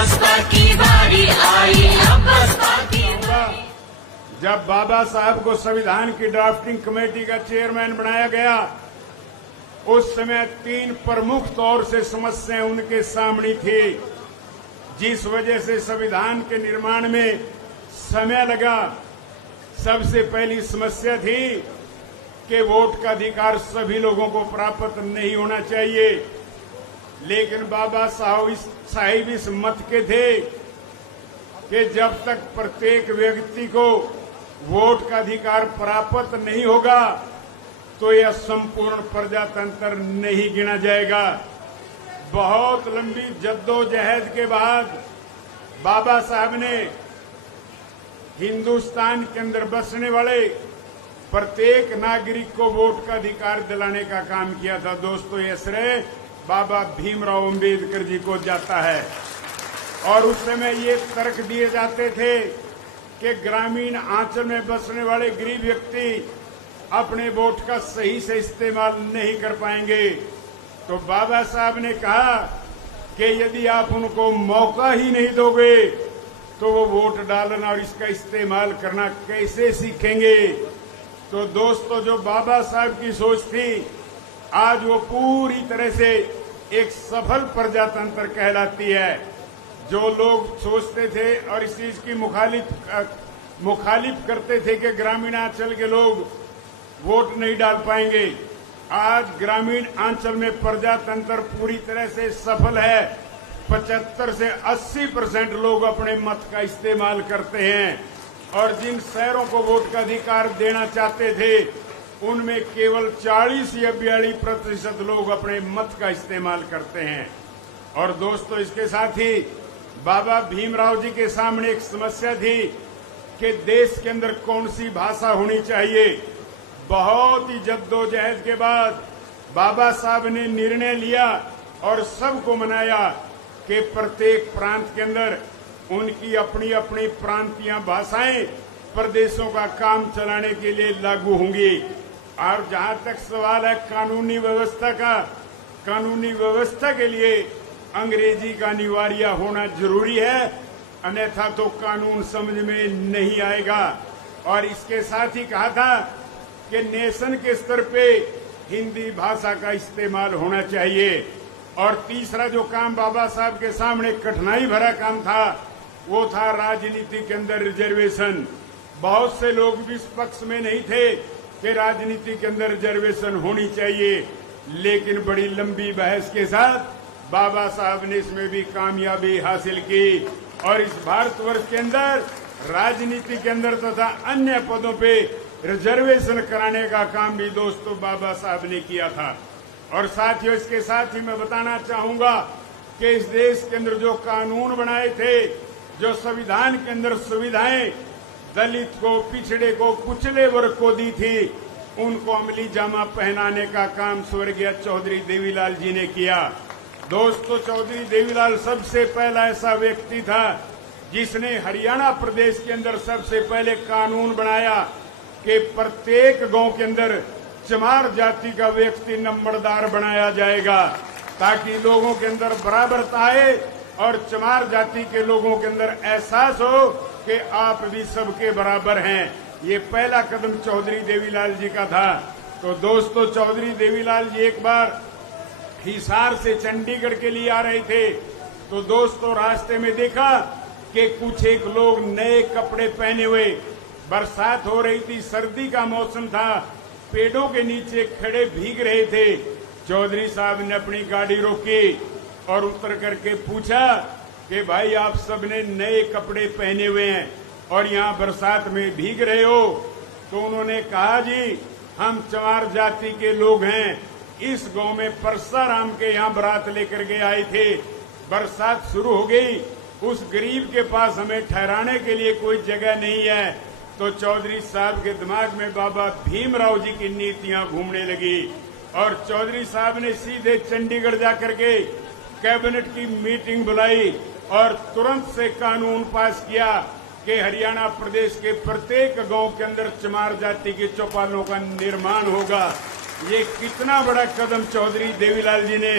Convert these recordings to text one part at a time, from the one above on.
बसपा की बारी आई, अब बसपा की बारी। जब बाबा साहब को संविधान की ड्राफ्टिंग कमेटी का चेयरमैन बनाया गया, उस समय 3 प्रमुख तौर से समस्याएं उनके सामने थी, जिस वजह से संविधान के निर्माण में समय लगा। सबसे पहली समस्या थी कि वोट का अधिकार सभी लोगों को प्राप्त नहीं होना चाहिए, लेकिन बाबा साहिब इस मत के थे कि जब तक प्रत्येक व्यक्ति को वोट का अधिकार प्राप्त नहीं होगा तो यह संपूर्ण प्रजातंत्र नहीं गिना जाएगा। बहुत लंबी जद्दोजहद के बाद बाबा साहब ने हिंदुस्तान के अंदर बसने वाले प्रत्येक नागरिक को वोट का अधिकार दिलाने का काम किया था। दोस्तों, यह श्रेय बाबा भीमराव अंबेडकर जी को जाता है। और उस समय ये तर्क दिए जाते थे कि ग्रामीण आंचल में बसने वाले गरीब व्यक्ति अपने वोट का सही से इस्तेमाल नहीं कर पाएंगे। तो बाबा साहब ने कहा कि यदि आप उनको मौका ही नहीं दोगे तो वो वोट डालना और इसका इस्तेमाल करना कैसे सीखेंगे। तो दोस्तों, जो बाबा साहब की सोच थी, आज वो पूरी तरह से एक सफल प्रजातंत्र कहलाती है। जो लोग सोचते थे और इस चीज की मुखालिफ करते थे कि ग्रामीण अंचल के लोग वोट नहीं डाल पाएंगे, आज ग्रामीण अंचल में प्रजातंत्र पूरी तरह से सफल है। 75 से 80% लोग अपने मत का इस्तेमाल करते हैं, और जिन शहरों को वोट का अधिकार देना चाहते थे उनमें केवल 40 या 42% लोग अपने मत का इस्तेमाल करते हैं। और दोस्तों, इसके साथ ही बाबा भीमराव जी के सामने एक समस्या थी कि देश के अंदर कौन सी भाषा होनी चाहिए। बहुत ही जद्दोजहद के बाद बाबा साहब ने निर्णय लिया और सबको मनाया कि प्रत्येक प्रांत के अंदर उनकी अपनी अपनी प्रांतीय भाषाएं प्रदेशों का काम चलाने के लिए लागू होंगी। और जहां तक सवाल है कानूनी व्यवस्था का, कानूनी व्यवस्था के लिए अंग्रेजी का अनिवार्य होना जरूरी है, अन्यथा तो कानून समझ में नहीं आएगा। और इसके साथ ही कहा था कि नेशन के स्तर पे हिंदी भाषा का इस्तेमाल होना चाहिए। और तीसरा जो काम बाबा साहब के सामने कठिनाई भरा काम था, वो था राजनीति के अंदर रिजर्वेशन। बहुत से लोग भी इस पक्ष में नहीं थे कि राजनीति के अंदर रिजर्वेशन होनी चाहिए, लेकिन बड़ी लंबी बहस के साथ बाबा साहब ने इसमें भी कामयाबी हासिल की। और इस भारतवर्ष के अंदर राजनीति के अंदर तथा अन्य पदों पे रिजर्वेशन कराने का काम भी दोस्तों बाबा साहब ने किया था। और साथियों, इसके साथ ही मैं बताना चाहूंगा कि इस देश के अंदर जो कानून बनाए थे, जो संविधान के अंदर सुविधाएं दलित को, पिछड़े को, कुचले वर्ग को दी थी, उनको अमली जामा पहनाने का काम स्वर्गीय चौधरी देवीलाल जी ने किया। दोस्तों, चौधरी देवीलाल सबसे पहला ऐसा व्यक्ति था जिसने हरियाणा प्रदेश के अंदर सबसे पहले कानून बनाया कि प्रत्येक गांव के अंदर चमार जाति का व्यक्ति नंबरदार बनाया जाएगा, ताकि लोगों के अंदर बराबरता आए और चमार जाति के लोगों के अंदर एहसास हो कि आप भी सबके बराबर हैं। ये पहला कदम चौधरी देवीलाल जी का था। तो दोस्तों, चौधरी देवीलाल जी एक बार हिसार से चंडीगढ़ के लिए आ रहे थे, तो दोस्तों रास्ते में देखा कि कुछ एक लोग नए कपड़े पहने हुए, बरसात हो रही थी, सर्दी का मौसम था, पेड़ों के नीचे खड़े भीग रहे थे। चौधरी साहब ने अपनी गाड़ी रोकी और उतर करके पूछा कि भाई, आप सबने नए कपड़े पहने हुए हैं और यहाँ बरसात में भीग रहे हो। तो उन्होंने कहा, जी हम चमार जाति के लोग हैं, इस गांव में परसाराम के यहाँ बारात लेकर के आए थे, बरसात शुरू हो गई, उस गरीब के पास हमें ठहराने के लिए कोई जगह नहीं है। तो चौधरी साहब के दिमाग में बाबा भीमराव जी की नीतियां घूमने लगी और चौधरी साहब ने सीधे चंडीगढ़ जाकर के कैबिनेट की मीटिंग बुलाई और तुरंत से कानून पास किया कि हरियाणा प्रदेश के प्रत्येक गांव के अंदर चमार जाति के चौपालों का निर्माण होगा। ये कितना बड़ा कदम चौधरी देवीलाल जी ने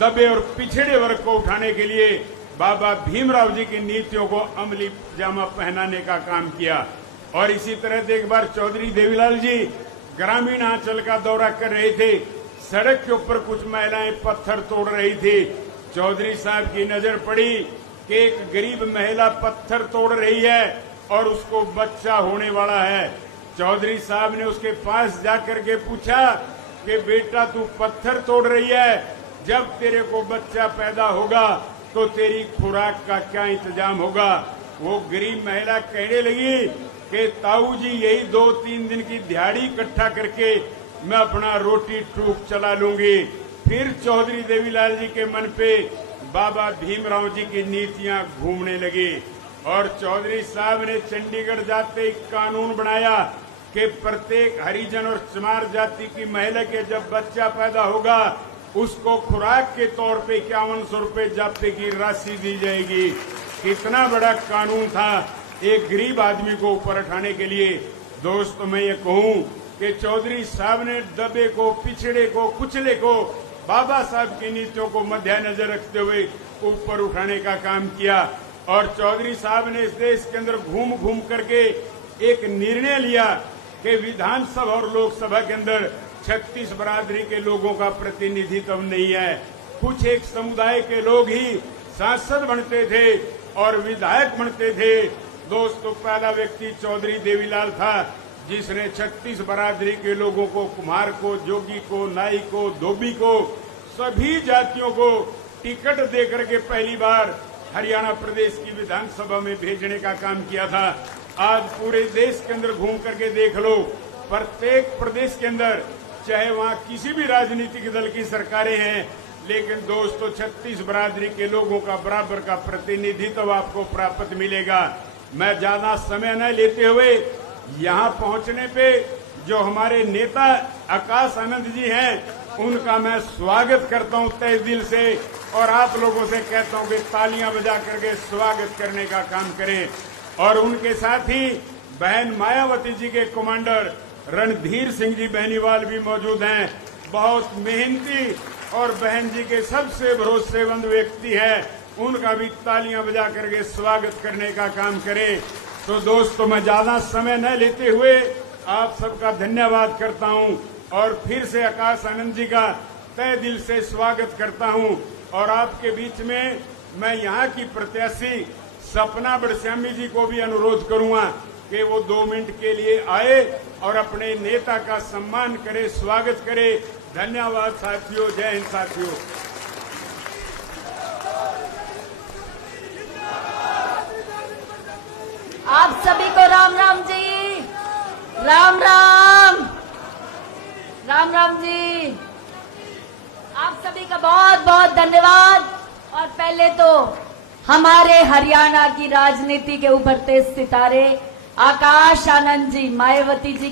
दबे और पिछड़े वर्ग को उठाने के लिए बाबा भीमराव जी की नीतियों को अमली जामा पहनाने का काम किया। और इसी तरह से एक बार चौधरी देवीलाल जी ग्रामीण अंचल का दौरा कर रहे थे। सड़क के ऊपर कुछ महिलाएं पत्थर तोड़ रही थी। चौधरी साहब की नजर पड़ी कि एक गरीब महिला पत्थर तोड़ रही है और उसको बच्चा होने वाला है। चौधरी साहब ने उसके पास जाकर के पूछा कि बेटा तू पत्थर तोड़ रही है, जब तेरे को बच्चा पैदा होगा तो तेरी खुराक का क्या इंतजाम होगा। वो गरीब महिला कहने लगी कि ताऊ जी यही 2-3 दिन की दिहाड़ी इकट्ठा करके मैं अपना रोटी टूक चला लूंगी। फिर चौधरी देवीलाल जी के मन पे बाबा भीमराव जी की नीतियां घूमने लगी और चौधरी साहब ने चंडीगढ़ जाते एक कानून बनाया कि प्रत्येक हरिजन और चमार जाति की महिला के जब बच्चा पैदा होगा उसको खुराक के तौर पे 5100 रुपए जब्ते की राशि दी जाएगी। कितना बड़ा कानून था एक गरीब आदमी को ऊपर उठाने के लिए। दोस्तों मैं ये कहूं कि चौधरी साहब ने दबे को, पिछड़े को, कुचले को बाबा साहब की नीतियों को मद्देनजर रखते हुए ऊपर उठाने का काम किया। और चौधरी साहब ने इस देश के अंदर घूम घूम करके एक निर्णय लिया कि विधानसभा और लोकसभा के अंदर 36 बरादरी के लोगों का प्रतिनिधित्व नहीं है। कुछ एक समुदाय के लोग ही सांसद बनते थे और विधायक बनते थे। दोस्तों पहला व्यक्ति चौधरी देवीलाल था जिसने 36 बरादरी के लोगों को, कुम्हार को, जोगी को, नाई को, धोबी को, सभी जातियों को टिकट देकर के पहली बार हरियाणा प्रदेश की विधानसभा में भेजने का काम किया था। आज पूरे देश के अंदर घूम करके देख लो, प्रत्येक प्रदेश के अंदर चाहे वहाँ किसी भी राजनीतिक दल की सरकारें हैं, लेकिन दोस्तों 36 बरादरी के लोगों का बराबर का प्रतिनिधित्व आपको प्राप्त मिलेगा। मैं ज्यादा समय न लेते हुए यहाँ पहुँचने पे जो हमारे नेता आकाश आनंद जी हैं उनका मैं स्वागत करता हूँ तहे दिल से और आप लोगों से कहता हूँ कि तालियां बजा करके स्वागत करने का काम करें। और उनके साथ ही बहन मायावती जी के कमांडर रणधीर सिंह जी बेनीवाल भी मौजूद हैं। बहुत मेहनती और बहन जी के सबसे भरोसेमंद व्यक्ति है, उनका भी तालियां बजा करके स्वागत करने का काम करें। तो दोस्तों मैं ज्यादा समय न लेते हुए आप सबका धन्यवाद करता हूं और फिर से आकाश आनंद जी का तहे दिल से स्वागत करता हूं। और आपके बीच में मैं यहाँ की प्रत्याशी सपना बड़श्यामी जी को भी अनुरोध करूंगा कि वो 2 मिनट के लिए आए और अपने नेता का सम्मान करे, स्वागत करे। धन्यवाद साथियों, जय हिंद साथियों। आप सभी को राम राम जी, राम राम, राम राम जी। आप सभी का बहुत बहुत धन्यवाद। और पहले तो हमारे हरियाणा की राजनीति के उभरते सितारे आकाश आनंद जी, मायावती जी,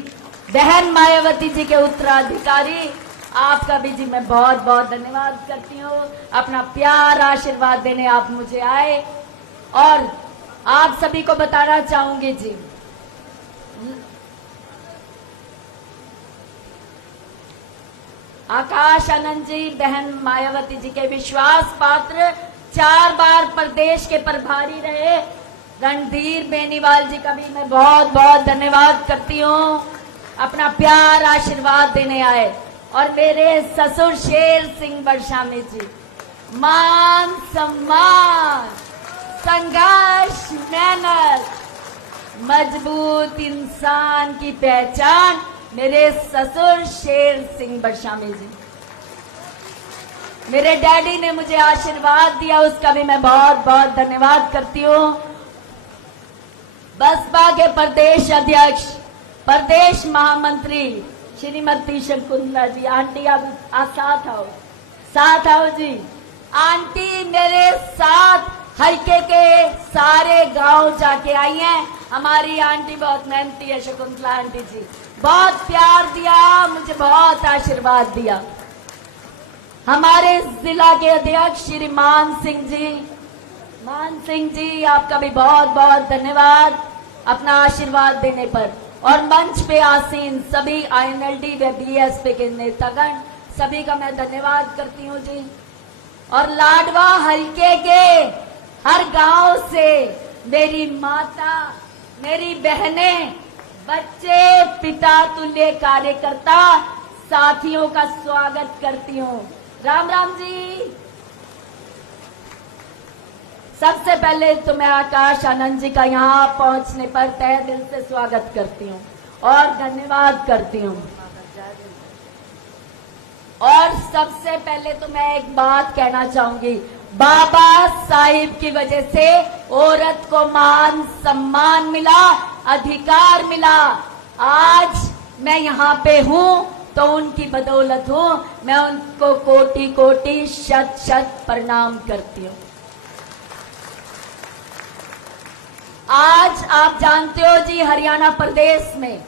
बहन मायावती जी के उत्तराधिकारी, आपका भी जी मैं बहुत बहुत धन्यवाद करती हूँ। अपना प्यार आशीर्वाद देने आप मुझे आए। और आप सभी को बताना चाहूंगी जी, आकाश आनंद जी, बहन मायावती जी के विश्वास पात्र 4 बार प्रदेश के प्रभारी रहे रणधीर बेनीवाल जी का भी मैं बहुत बहुत धन्यवाद करती हूँ। अपना प्यार आशीर्वाद देने आए। और मेरे ससुर शेर सिंह बड़शामी जी, मान सम्मान, संघर्ष, मेहनत, मजबूत इंसान की पहचान मेरे ससुर शेर सिंह बड़शामी जी। मेरे डैडी ने मुझे आशीर्वाद दिया, उसका भी मैं बहुत बहुत धन्यवाद करती हूँ। बसपा के प्रदेश अध्यक्ष, प्रदेश महामंत्री श्रीमती शकुंतला जी, आंटी आप साथ आओ जी। आंटी मेरे साथ हल्के के सारे गांव जाके आई हैं। हमारी आंटी बहुत मेहनती है, शकुंतला आंटी जी, बहुत प्यार दिया मुझे, बहुत आशीर्वाद दिया। हमारे जिला के अध्यक्ष श्री मान सिंह जी, आपका भी बहुत बहुत धन्यवाद अपना आशीर्वाद देने पर। और मंच पे आसीन सभी INLD व BSP के नेतागण, सभी का मैं धन्यवाद करती हूँ जी। और लाडवा हल्के के हर गांव से मेरी माता, मेरी बहनें, बच्चे, पिता तुल्य कार्यकर्ता साथियों का स्वागत करती हूँ। राम राम जी। सबसे पहले तो मैं आकाश आनंद जी का यहाँ पहुंचने पर तहे दिल से स्वागत करती हूँ और धन्यवाद करती हूँ। और सबसे पहले तो मैं एक बात कहना चाहूंगी, बाबा साहिब की वजह से औरत को मान सम्मान मिला, अधिकार मिला। आज मैं यहाँ पे हूँ तो उनकी बदौलत हूँ। मैं उनको कोटि कोटि शत शत प्रणाम करती हूँ। आज आप जानते हो जी, हरियाणा प्रदेश में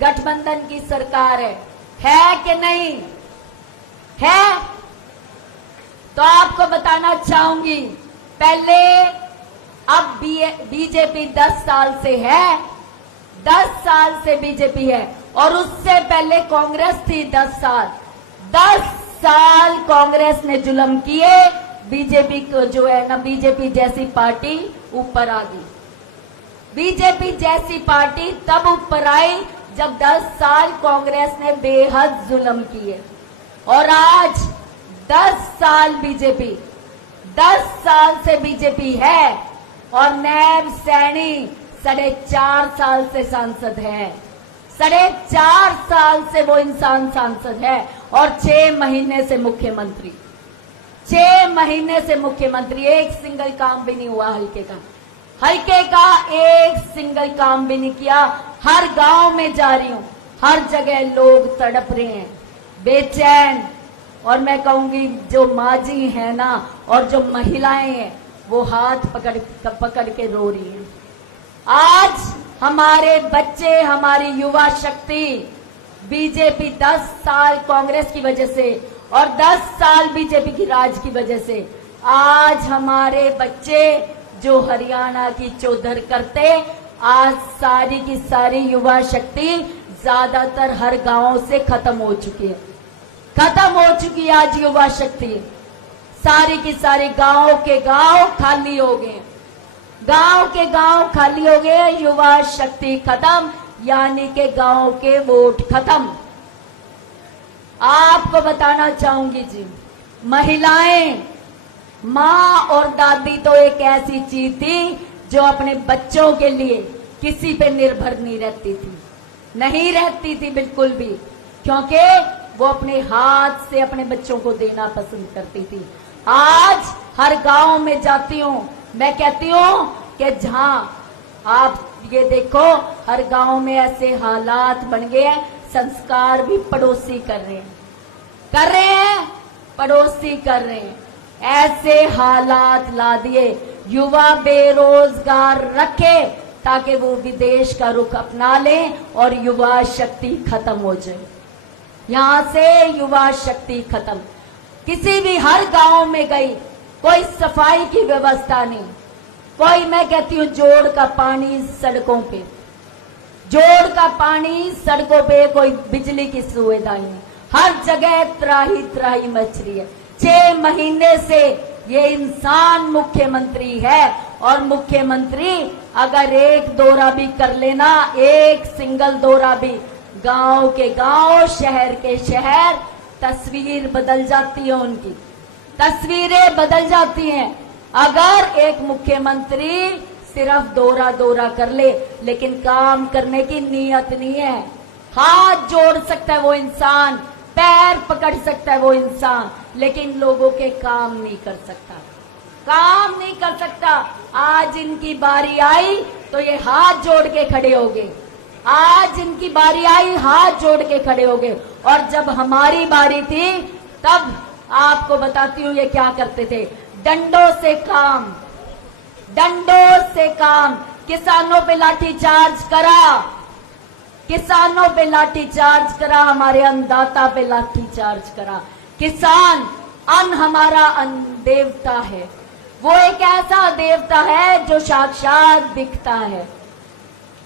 गठबंधन की सरकार है कि नहीं है? तो आपको बताना चाहूंगी, पहले अब बीजेपी 10 साल से है, 10 साल से बीजेपी है, और उससे पहले कांग्रेस थी 10 साल। 10 साल कांग्रेस ने जुल्म किए, बीजेपी को जो है ना, बीजेपी जैसी पार्टी ऊपर आ गई। बीजेपी जैसी पार्टी तब ऊपर आई जब 10 साल कांग्रेस ने बेहद जुल्म किए। और आज 10 साल बीजेपी, 10 साल से बीजेपी है, और नैब सैनी 4.5 साल से सांसद है। 4.5 साल से वो इंसान सांसद है, और 6 महीने से मुख्यमंत्री। 6 महीने से मुख्यमंत्री। एक सिंगल काम भी नहीं हुआ हल्के का एक सिंगल काम भी नहीं किया। हर गांव में जा रही हूं, हर जगह लोग तड़प रहे हैं, बेचैन। और मैं कहूंगी, जो माजी है ना और जो महिलाएं हैं, वो हाथ पकड़ के रो रही हैं। आज हमारे बच्चे, हमारी युवा शक्ति, बीजेपी 10 साल कांग्रेस की वजह से और 10 साल बीजेपी की राज की वजह से, आज हमारे बच्चे जो हरियाणा की चौधर करते, आज सारी की सारी युवा शक्ति ज्यादातर हर गांव से खत्म हो चुकी है। खत्म हो चुकी है आज युवा शक्ति। सारी की सारी गांव के गांव खाली हो गए, गांव के गांव खाली हो गए, युवा शक्ति खत्म, यानी के गांव के वोट खत्म। आपको बताना चाहूंगी जी, महिलाएं, माँ और दादी तो एक ऐसी चीज थी जो अपने बच्चों के लिए किसी पे निर्भर नहीं रहती थी, नहीं रहती थी बिल्कुल भी, क्योंकि वो अपने हाथ से अपने बच्चों को देना पसंद करती थी। आज हर गांव में जाती हूँ, मैं कहती हूँ कि जहां आप ये देखो, हर गांव में ऐसे हालात बन गए हैं, संस्कार भी पड़ोसी कर रहे हैं, पड़ोसी कर रहे हैं। ऐसे हालात ला दिए, युवा बेरोजगार रखे ताकि वो विदेश का रुख अपना लें और युवा शक्ति खत्म हो जाए। यहां से युवा शक्ति खत्म। किसी भी हर गांव में गई, कोई सफाई की व्यवस्था नहीं, कोई, मैं कहती हूँ, जोड़ का पानी सड़कों पे, जोड़ का पानी सड़कों पे, कोई बिजली की सुविधा नहीं, हर जगह त्राही त्राही मच रही है। 6 महीने से ये इंसान मुख्यमंत्री है, और मुख्यमंत्री अगर एक दौरा भी कर लेना, एक सिंगल दौरा भी, गांव के गांव, शहर के शहर, तस्वीर बदल जाती है, उनकी तस्वीरें बदल जाती हैं। अगर एक मुख्यमंत्री सिर्फ दौरा कर ले, लेकिन काम करने की नीयत नहीं है। हाथ जोड़ सकता है वो इंसान, पैर पकड़ सकता है वो इंसान, लेकिन लोगों के काम नहीं कर सकता, काम नहीं कर सकता। आज इनकी बारी आई तो ये हाथ जोड़ के खड़े हो गए, आज इनकी बारी आई, हाथ जोड़ के खड़े हो गए। और जब हमारी बारी थी, तब आपको बताती हूँ ये क्या करते थे, डंडों से काम, डंडों से काम। किसानों पे लाठीचार्ज करा, किसानों पे लाठीचार्ज करा, हमारे अन्नदाता पे लाठीचार्ज करा। किसान, अन्न हमारा अन्न देवता है, वो एक ऐसा देवता है जो साक्षात दिखता है।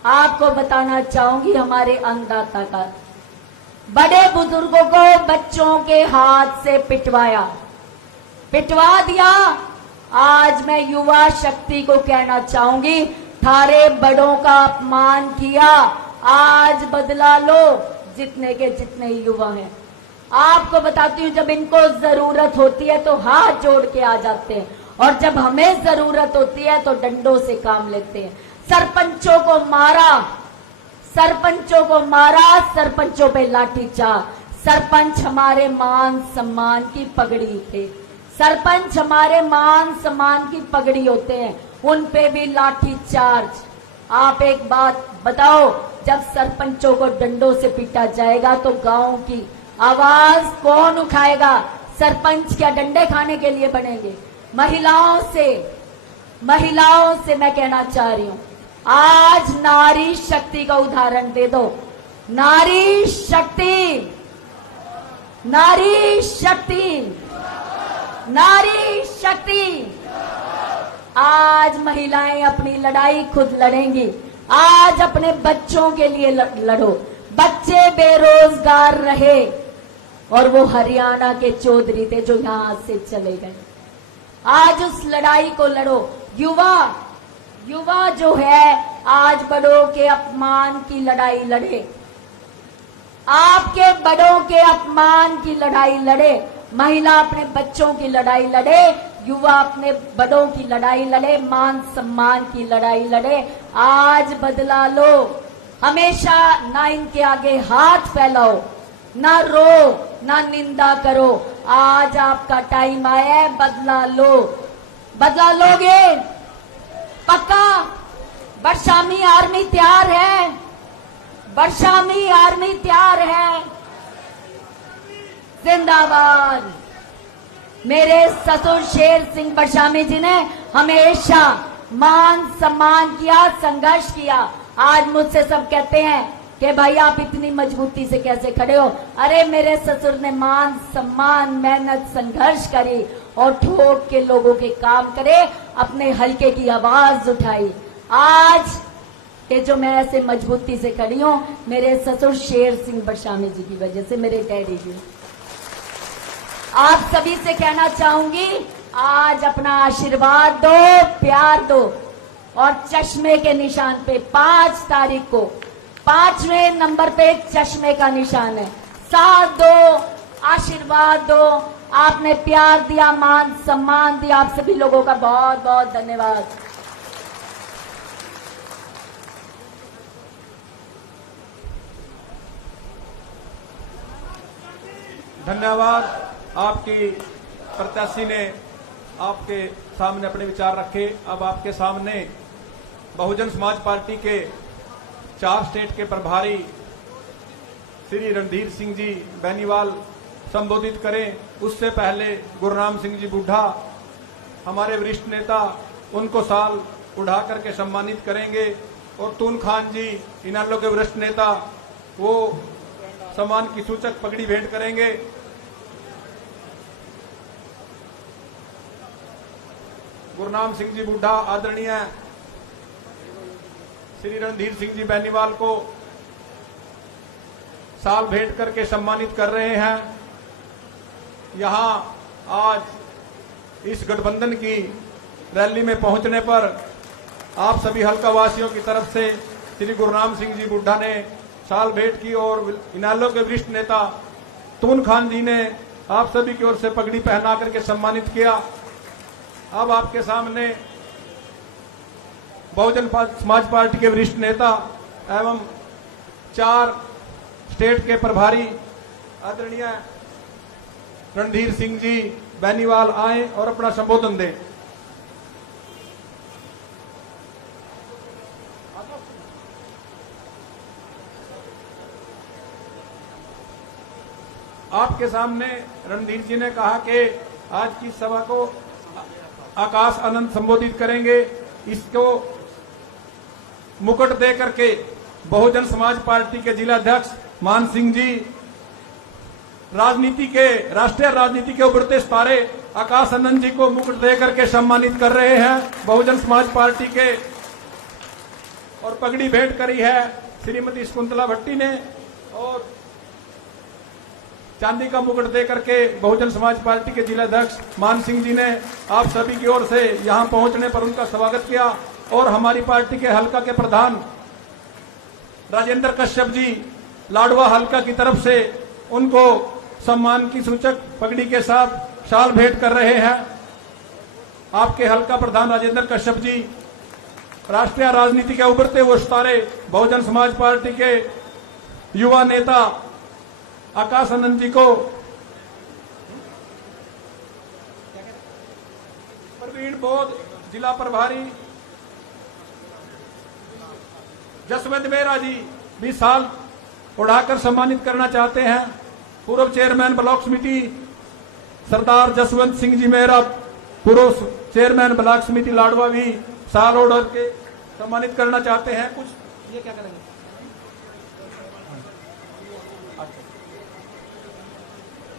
आपको बताना चाहूंगी, हमारे अन्नदाता का, बड़े बुजुर्गों को बच्चों के हाथ से पिटवा दिया, आज मैं युवा शक्ति को कहना चाहूंगी, थारे बड़ों का अपमान किया, आज बदला लो। जितने के जितने युवा हैं, आपको बताती हूँ, जब इनको जरूरत होती है तो हाथ जोड़ के आ जाते हैं, और जब हमें जरूरत होती है तो डंडों से काम लेते हैं। सरपंचों को मारा, सरपंचों पे लाठीचार्ज। सरपंच हमारे मान सम्मान की पगड़ी थे, सरपंच हमारे मान सम्मान की पगड़ी होते हैं, उन पे भी लाठीचार्ज। आप एक बात बताओ, जब सरपंचों को डंडों से पीटा जाएगा तो गांव की आवाज कौन उठाएगा? सरपंच क्या डंडे खाने के लिए बनेंगे? महिलाओं से मैं कहना चाह रही हूं, आज नारी शक्ति का उदाहरण दे दो। नारी शक्ति, नारी शक्ति, नारी शक्ति। आज महिलाएं अपनी लड़ाई खुद लड़ेंगी। आज अपने बच्चों के लिए लड़ो। बच्चे बेरोजगार रहे और वो हरियाणा के चौधरी थे जो यहां से चले गए। आज उस लड़ाई को लड़ो। युवा जो है आज बड़ों के अपमान की लड़ाई लड़े, आपके बड़ों के अपमान की लड़ाई लड़े। महिला अपने बच्चों की लड़ाई लड़े, युवा अपने बड़ों की लड़ाई लड़े, मान सम्मान की लड़ाई लड़े। आज बदला लो। हमेशा ना इनके आगे हाथ फैलाओ, ना रो, ना निंदा करो। आज आपका टाइम आया है, बदला लो। बदला लोगे पक्का? बरसामी आर्मी तैयार है, बरसामी आर्मी तैयार है। जिंदाबाद। मेरे ससुर शेर सिंह बरसामी जी ने हमेशा मान सम्मान किया, संघर्ष किया। आज मुझसे सब कहते हैं कि भाई आप इतनी मजबूती से कैसे खड़े हो? अरे मेरे ससुर ने मान सम्मान, मेहनत, संघर्ष करी और ठोक के लोगों के काम करे, अपने हलके की आवाज उठाई। आज ये जो मैं ऐसे मजबूती से खड़ी हूं, मेरे ससुर शेर सिंह बरसामी जी की वजह से, मेरे डैडी जी। आप सभी से कहना चाहूंगी, आज अपना आशीर्वाद दो, प्यार दो, और चश्मे के निशान पे 5 तारीख को 5वें नंबर पे चश्मे का निशान है। साथ दो, आशीर्वाद दो। आपने प्यार दिया, मान सम्मान दिया, आप सभी लोगों का बहुत बहुत धन्यवाद। धन्यवाद। आपकी प्रत्याशी ने आपके सामने अपने विचार रखे। अब आपके सामने बहुजन समाज पार्टी के 4 स्टेट के प्रभारी श्री रणधीर सिंह जी बेनीवाल संबोधित करें। उससे पहले गुरनाम सिंह जी बुढ़ा, हमारे वरिष्ठ नेता, उनको साल उड़ा करके सम्मानित करेंगे। और तून खान जी, इनालो के वरिष्ठ नेता, वो सम्मान की सूचक पगड़ी भेंट करेंगे। गुरनाम सिंह जी बुढ़ा आदरणीय श्री रणधीर सिंह जी बेनीवाल को साल भेंट करके सम्मानित कर रहे हैं। यहां आज इस गठबंधन की रैली में पहुंचने पर आप सभी हल्का वासियों की तरफ से श्री गुरनाम सिंह जी बुढ़ा ने साल भेंट की और इनालो के वरिष्ठ नेता तून खान जी ने आप सभी की ओर से पगड़ी पहना करके सम्मानित किया। अब आपके सामने बहुजन समाज पार्टी के वरिष्ठ नेता एवं 4 स्टेट के प्रभारी आदरणीय रणधीर सिंह जी बेनीवाल आए और अपना संबोधन दें। आपके सामने रणधीर जी ने कहा कि आज की सभा को आकाश आनंद संबोधित करेंगे। इसको मुकुट दे करके बहुजन समाज पार्टी के जिला अध्यक्ष मान सिंह जी, राष्ट्रीय राजनीति के उभरते सितारे आकाश आनंद जी को मुकुट दे करके सम्मानित कर रहे हैं बहुजन समाज पार्टी के। और पगड़ी भेंट करी है श्रीमती शकुंतला भट्टी ने। और चांदी का मुकुट दे करके बहुजन समाज पार्टी के जिलाध्यक्ष मान सिंह जी ने आप सभी की ओर से यहां पहुंचने पर उनका स्वागत किया और हमारी पार्टी के हलका के प्रधान राजेंद्र कश्यप जी लाडवा हलका की तरफ से उनको सम्मान की सूचक पगड़ी के साथ शाल भेंट कर रहे हैं। आपके हलका प्रधान राजेंद्र कश्यप जी राष्ट्रीय राजनीति के उभरते हुए सितारे बहुजन समाज पार्टी के युवा नेता आकाश आनंद जी को प्रवीण बोध जिला प्रभारी जसवंत मेहरा जी भी साल उड़ाकर सम्मानित करना चाहते हैं। पूर्व चेयरमैन ब्लॉक समिति सरदार जसवंत सिंह जी मेहरा, पूर्व चेयरमैन ब्लॉक समिति लाडवा भी साल उड़ा के सम्मानित करना चाहते हैं। कुछ ये क्या करेंगे?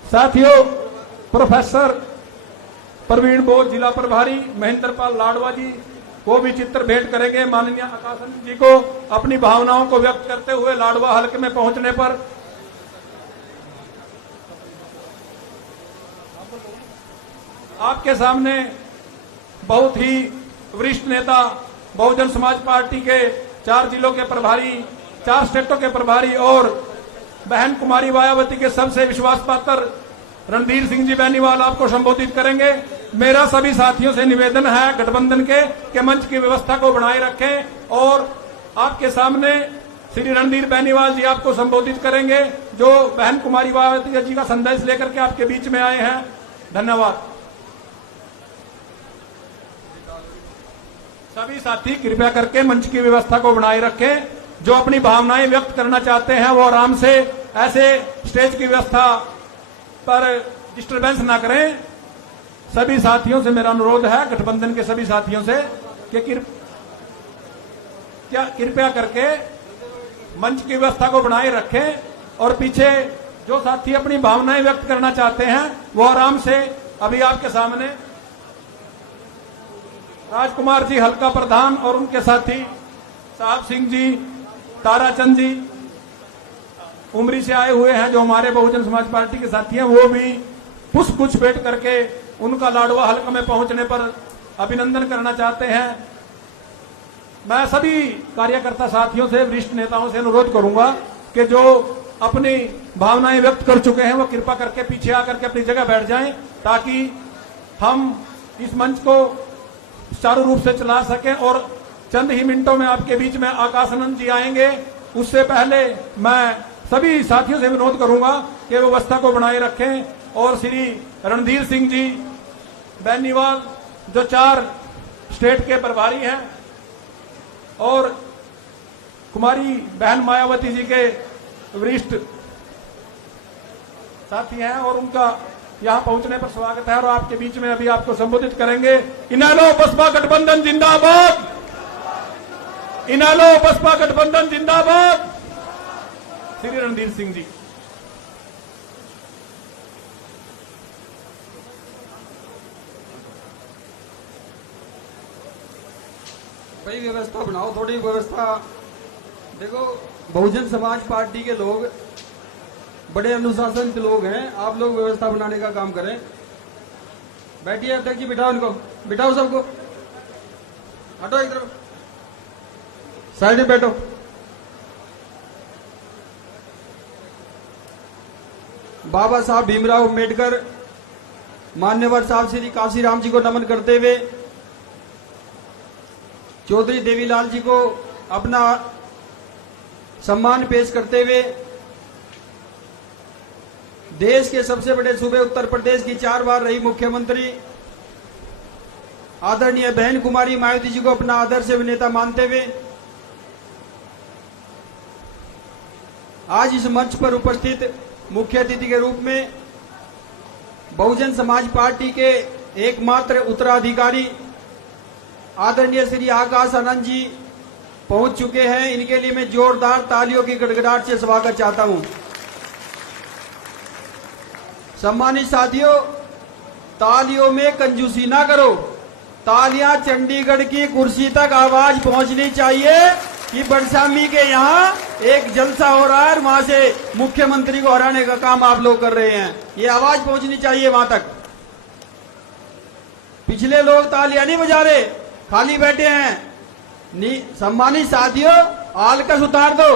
साथियों, प्रोफेसर प्रवीण बोध जिला प्रभारी महेंद्रपाल लाडवा जी को भी चित्र भेंट करेंगे। माननीय आकाशन जी को अपनी भावनाओं को व्यक्त करते हुए लाडवा हलके में पहुंचने पर आपके सामने बहुत ही वरिष्ठ नेता बहुजन समाज पार्टी के 4 जिलों के प्रभारी, 4 स्टेटों के प्रभारी और बहन कुमारी मायावती के सबसे विश्वास पात्र रणधीर सिंह जी बेनीवाल आपको संबोधित करेंगे। मेरा सभी साथियों से निवेदन है गठबंधन के मंच की व्यवस्था को बनाए रखें और आपके सामने श्री रणधीर बेनीवाल जी आपको संबोधित करेंगे, जो बहन कुमारी मायावती जी का संदेश लेकर के आपके बीच में आए हैं। धन्यवाद। सभी साथी कृपया करके मंच की व्यवस्था को बनाए रखें। जो अपनी भावनाएं व्यक्त करना चाहते हैं वो आराम से ऐसे स्टेज की व्यवस्था पर डिस्टरबेंस ना करें। सभी साथियों से मेरा अनुरोध है, गठबंधन के सभी साथियों से, कि कृपया करके मंच की व्यवस्था को बनाए रखें और पीछे जो साथी अपनी भावनाएं व्यक्त करना चाहते हैं वो आराम से अभी आपके सामने राजकुमार जी हल्का प्रधान और उनके साथी साहब सिंह जी, ताराचंद जी उमरी से आए हुए हैं जो हमारे बहुजन समाज पार्टी के साथी हैं, वो भी पुष्प गुच्छ भेंट करके उनका लाडवा हलका में पहुंचने पर अभिनंदन करना चाहते हैं। मैं सभी कार्यकर्ता साथियों से, वरिष्ठ नेताओं से अनुरोध करूंगा कि जो अपनी भावनाएं व्यक्त कर चुके हैं वो कृपा करके पीछे आकर के अपनी जगह बैठ जाएं ताकि हम इस मंच को सुचारू रूप से चला सकें। और चंद ही मिनटों में आपके बीच में आकाश आनंद जी आएंगे। उससे पहले मैं सभी साथियों से अनुरोध करूंगा कि व्यवस्था को बनाए रखें और श्री रणधीर सिंह जी बेनीवाल जो 4 स्टेट के प्रभारी हैं और कुमारी बहन मायावती जी के वरिष्ठ साथी हैं और उनका यहां पहुंचने पर स्वागत है और आपके बीच में अभी आपको संबोधित करेंगे। इनेलो बसपा गठबंधन जिंदाबाद, इनेलो बसपा गठबंधन जिंदाबाद। श्री रणधीर सिंह जी। भाई व्यवस्था बनाओ, थोड़ी व्यवस्था। देखो, बहुजन समाज पार्टी के लोग बड़े अनुशासन के लोग हैं, आप लोग व्यवस्था बनाने का काम करें। बैठिए अध्यक्ष जी, बिठाओ इनको, बिठाओ सबको, हटो एक तरफ, साइड में बैठो। बाबा साहब भीमराव अम्बेडकर, मान्यवर साहब श्री काशीराम जी को नमन करते हुए चौधरी देवीलाल जी को अपना सम्मान पेश करते हुए देश के सबसे बड़े सूबे उत्तर प्रदेश की 4 बार रही मुख्यमंत्री आदरणीय बहन कुमारी मायावती जी को अपना आदर्श नेता मानते हुए आज इस मंच पर उपस्थित मुख्य अतिथि के रूप में बहुजन समाज पार्टी के एकमात्र उत्तराधिकारी आदरणीय श्री आकाश आनंद जी पहुंच चुके हैं। इनके लिए मैं जोरदार तालियों की गड़गड़ाहट से स्वागत चाहता हूं। सम्मानित साथियों, तालियों में कंजूसी ना करो, तालियां चंडीगढ़ की कुर्सी तक आवाज पहुंचनी चाहिए। कि बड़सामी के यहाँ एक जलसा हो रहा है और वहां से मुख्यमंत्री को हराने का काम आप लोग कर रहे हैं। ये आवाज पहुंचनी चाहिए वहां तक। पिछले लोग तालियां नहीं बजा रहे, खाली बैठे हैं। सम्मानित साथियों, आलकस उतार दो।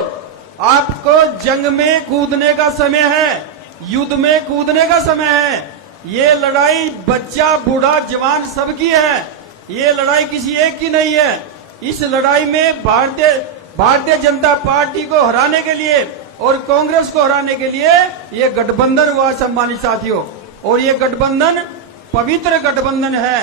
आपको जंग में कूदने का समय है, युद्ध में कूदने का समय है। ये लड़ाई बच्चा बूढ़ा जवान सबकी है, ये लड़ाई किसी एक की नहीं है। इस लड़ाई में भारतीय जनता पार्टी को हराने के लिए और कांग्रेस को हराने के लिए ये गठबंधन हुआ सम्मानित साथियों। और ये गठबंधन पवित्र गठबंधन है।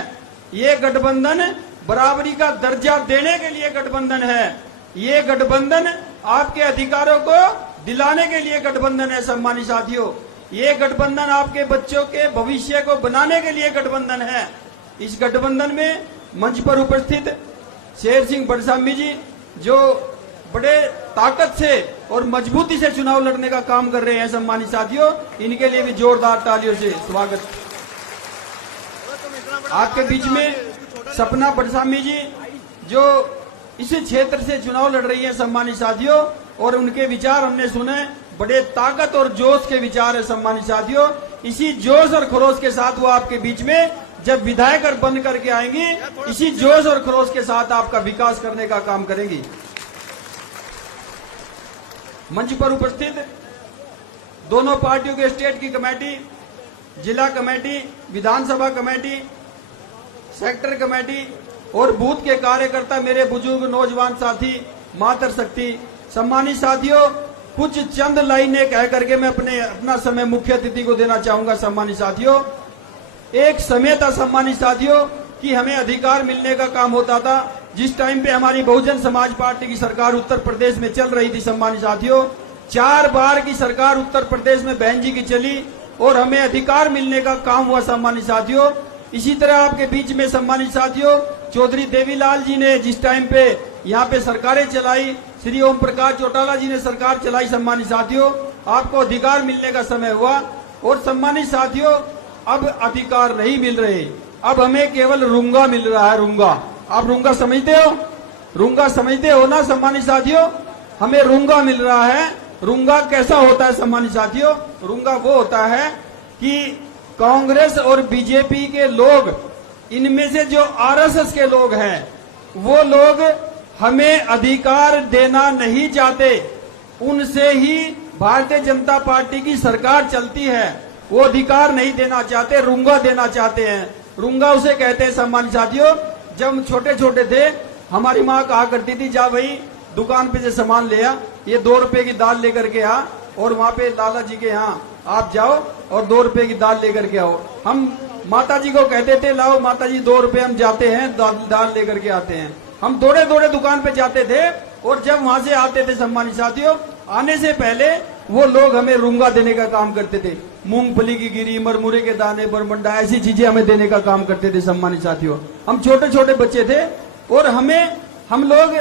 ये गठबंधन बराबरी का दर्जा देने के लिए गठबंधन है। ये गठबंधन आपके अधिकारों को दिलाने के लिए गठबंधन है सम्मानित साथियों। ये गठबंधन आपके बच्चों के भविष्य को बनाने के लिए गठबंधन है। इस गठबंधन में मंच पर उपस्थित शेर सिंह बड़सामी जी, जो बड़े ताकत से और मजबूती से चुनाव लड़ने का काम कर रहे हैं सम्मानित साथियों, इनके लिए भी जोरदार तालियों से स्वागत। आपके बीच में सपना बड़सामी जी, जो इस क्षेत्र से चुनाव लड़ रही है सम्मानित साथियों, और उनके विचार हमने सुने, बड़े ताकत और जोश के विचार है सम्मानित साथियों। इसी जोश और खरोश के साथ वो आपके बीच में जब विधायक बन करके आएंगी, इसी जोश और खरोश के साथ आपका विकास करने का काम करेंगी। मंच पर उपस्थित दोनों पार्टियों के स्टेट की कमेटी, जिला कमेटी, विधानसभा कमेटी, सेक्टर कमेटी और बूथ के कार्यकर्ता, मेरे बुजुर्ग नौजवान साथी, मातृशक्ति, सम्मानित साथियों, कुछ चंद लाइनें कह करके मैं अपना समय मुख्य अतिथि को देना चाहूंगा सम्मानित साथियों। एक समय था सम्मानित साथियों कि हमें अधिकार मिलने का काम होता था। जिस टाइम पे हमारी बहुजन समाज पार्टी की सरकार उत्तर प्रदेश में चल रही थी सम्मानित साथियों, 4 बार की सरकार उत्तर प्रदेश में बहन जी की चली और हमें अधिकार मिलने का काम हुआ सम्मानित साथियों। इसी तरह आपके बीच में सम्मानित साथियों, चौधरी देवीलाल जी ने जिस टाइम पे यहाँ पे सरकारें चलाई, श्री ओम प्रकाश चौटाला जी ने सरकार चलाई सम्मानित साथियों, आपको अधिकार मिलने का समय हुआ। और सम्मानित साथियों, अब अधिकार नहीं मिल रहे, अब हमें केवल रूंगा मिल रहा है। रूंगा, आप रूंगा समझते हो? रूंगा समझते हो ना सम्मानित साथियों? हमें रूंगा मिल रहा है। रूंगा कैसा होता है सम्मानित साथियों? रूंगा वो होता है कि कांग्रेस और बीजेपी के लोग, इनमें से जो आरएसएस के लोग हैं, वो लोग हमें अधिकार देना नहीं चाहते। उनसे ही भारतीय जनता पार्टी की सरकार चलती है। वो अधिकार नहीं देना चाहते, रूंगा देना चाहते हैं। रूंगा उसे कहते हैं सम्मानित साथियों। जब हम छोटे छोटे थे, हमारी माँ कहा करती थी, जा भाई दुकान पे से सामान ले आ, ये 2 रुपए की दाल लेकर के आ, और वहां पे लाला जी के यहाँ आप जाओ और 2 रुपए की दाल लेकर के आओ। हम माता जी को कहते थे, लाओ माता जी 2 रुपए, हम जाते हैं दाल लेकर के आते हैं। हम दौड़े दौड़े दुकान पे जाते थे, और जब वहां से आते थे सम्मानित साथियों, आने से पहले वो लोग हमें रूंगा देने का काम करते थे। मूंगफली की गिरी, मरमुरे के दाने, बरमंडा, ऐसी चीजें हमें देने का काम करते थे सम्मानित साथियों। हम छोटे छोटे बच्चे थे और हम लोग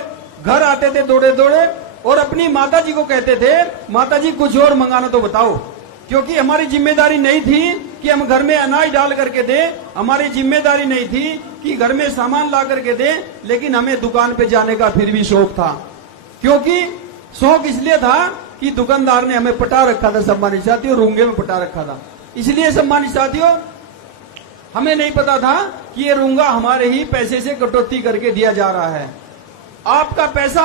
घर आते थे दौड़े दौड़े, और अपनी माता जी को कहते थे, माता जी कुछ और मंगाना तो बताओ, क्योंकि हमारी जिम्मेदारी नहीं थी कि हम घर में अनाज डाल करके दें, हमारी जिम्मेदारी नहीं थी कि घर में सामान ला करके दें, लेकिन हमें दुकान पे जाने का फिर भी शौक था। क्योंकि शौक इसलिए था कि दुकानदार ने हमें पटा रखा था सम्मानित साथियों, रूंगे में पटा रखा था। इसलिए सम्मानित साथियों, हमें नहीं पता था कि ये रूंगा हमारे ही पैसे से कटौती करके दिया जा रहा है। आपका पैसा,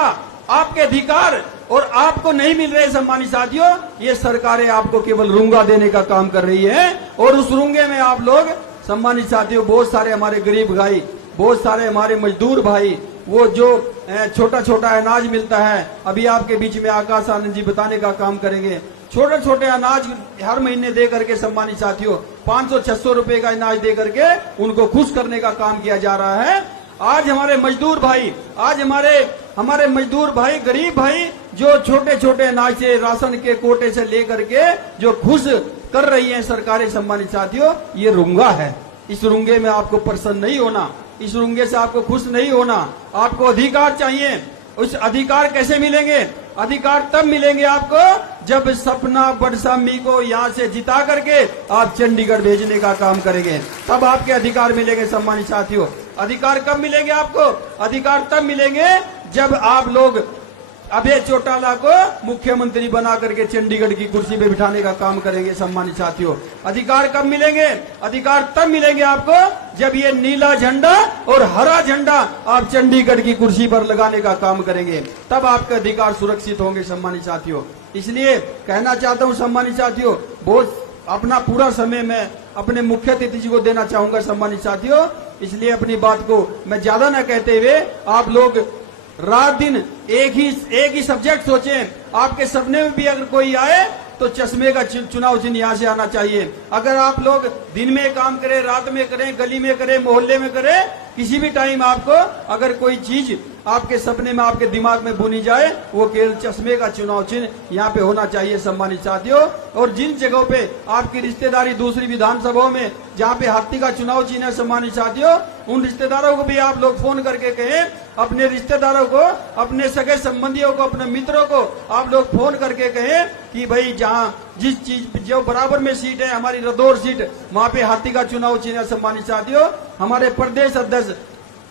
आपके अधिकार और आपको नहीं मिल रहे सम्मानित साथियों। ये सरकारें आपको केवल रूंगा देने का काम कर रही है, और उस रूंगे में आप लोग सम्मानित साथियों, बहुत सारे हमारे गरीब भाई, बहुत सारे हमारे मजदूर भाई, वो जो छोटा छोटा अनाज मिलता है, अभी आपके बीच में आकाश आनंद जी बताने का काम करेंगे। छोटे छोटे अनाज हर महीने दे करके सम्मानित साथियों 500-600 रुपए का अनाज दे करके उनको खुश करने का काम किया जा रहा है। आज हमारे मजदूर भाई, आज हमारे मजदूर भाई, गरीब भाई, जो छोटे छोटे अनाज से, राशन के कोटे से लेकर के जो खुश कर रही हैं सरकारें सम्मानित साथियों, ये रूंगा है। इस रूंगे में आपको प्रसन्न नहीं होना, इस रूंगे से आपको खुश नहीं होना। आपको अधिकार चाहिए। उस अधिकार कैसे मिलेंगे? अधिकार तब मिलेंगे आपको जब सपना बड़सामी को यहाँ से जिता करके आप चंडीगढ़ भेजने का काम करेंगे, तब आपके अधिकार मिलेंगे सम्मानित साथियों। अधिकार कब मिलेंगे आपको? अधिकार तब मिलेंगे जब आप लोग अभय चौटाला को मुख्यमंत्री बना करके चंडीगढ़ की कुर्सी पे बिठाने का काम करेंगे। सम्मानित साथियों, अधिकार कब मिलेंगे? अधिकार तब मिलेंगे आपको जब ये नीला झंडा और हरा झंडा आप चंडीगढ़ की कुर्सी पर लगाने का काम करेंगे, तब आपके अधिकार सुरक्षित होंगे। सम्मानित साथियों, इसलिए कहना चाहता हूं सम्मानित साथियों, बहुत अपना पूरा समय मैं अपने मुख्य अतिथि जी को देना चाहूंगा। सम्मानित साथियों, इसलिए अपनी बात को मैं ज्यादा न कहते हुए आप लोग रात दिन एक ही सब्जेक्ट सोचें। आपके सपने में भी अगर कोई आए तो चश्मे का चुनाव चिन्ह यहाँ से आना चाहिए। अगर आप लोग दिन में काम करें, रात में करें, गली में करें, मोहल्ले में करें, किसी भी टाइम आपको अगर कोई चीज आपके सपने में आपके दिमाग में बुनी जाए, वो केवल चश्मे का चुनाव चिन्ह यहाँ पे होना चाहिए। सम्मानित साथियों, और जिन जगहों पे आपकी रिश्तेदारी दूसरी विधानसभाओं में जहाँ पे हाथी का चुनाव चिन्ह है, सम्मानित साथियों, उन रिश्तेदारों को भी आप लोग फोन करके कहें, अपने रिश्तेदारों को, अपने सगे संबंधियों को, अपने मित्रों को आप लोग फोन करके कहें कि भाई जहाँ जिस चीज जो बराबर में सीट है, हमारी रदौर सीट, वहां पे हाथी का चुनाव चिन्ह है। सम्मानित साथियों, हमारे प्रदेश अध्यक्ष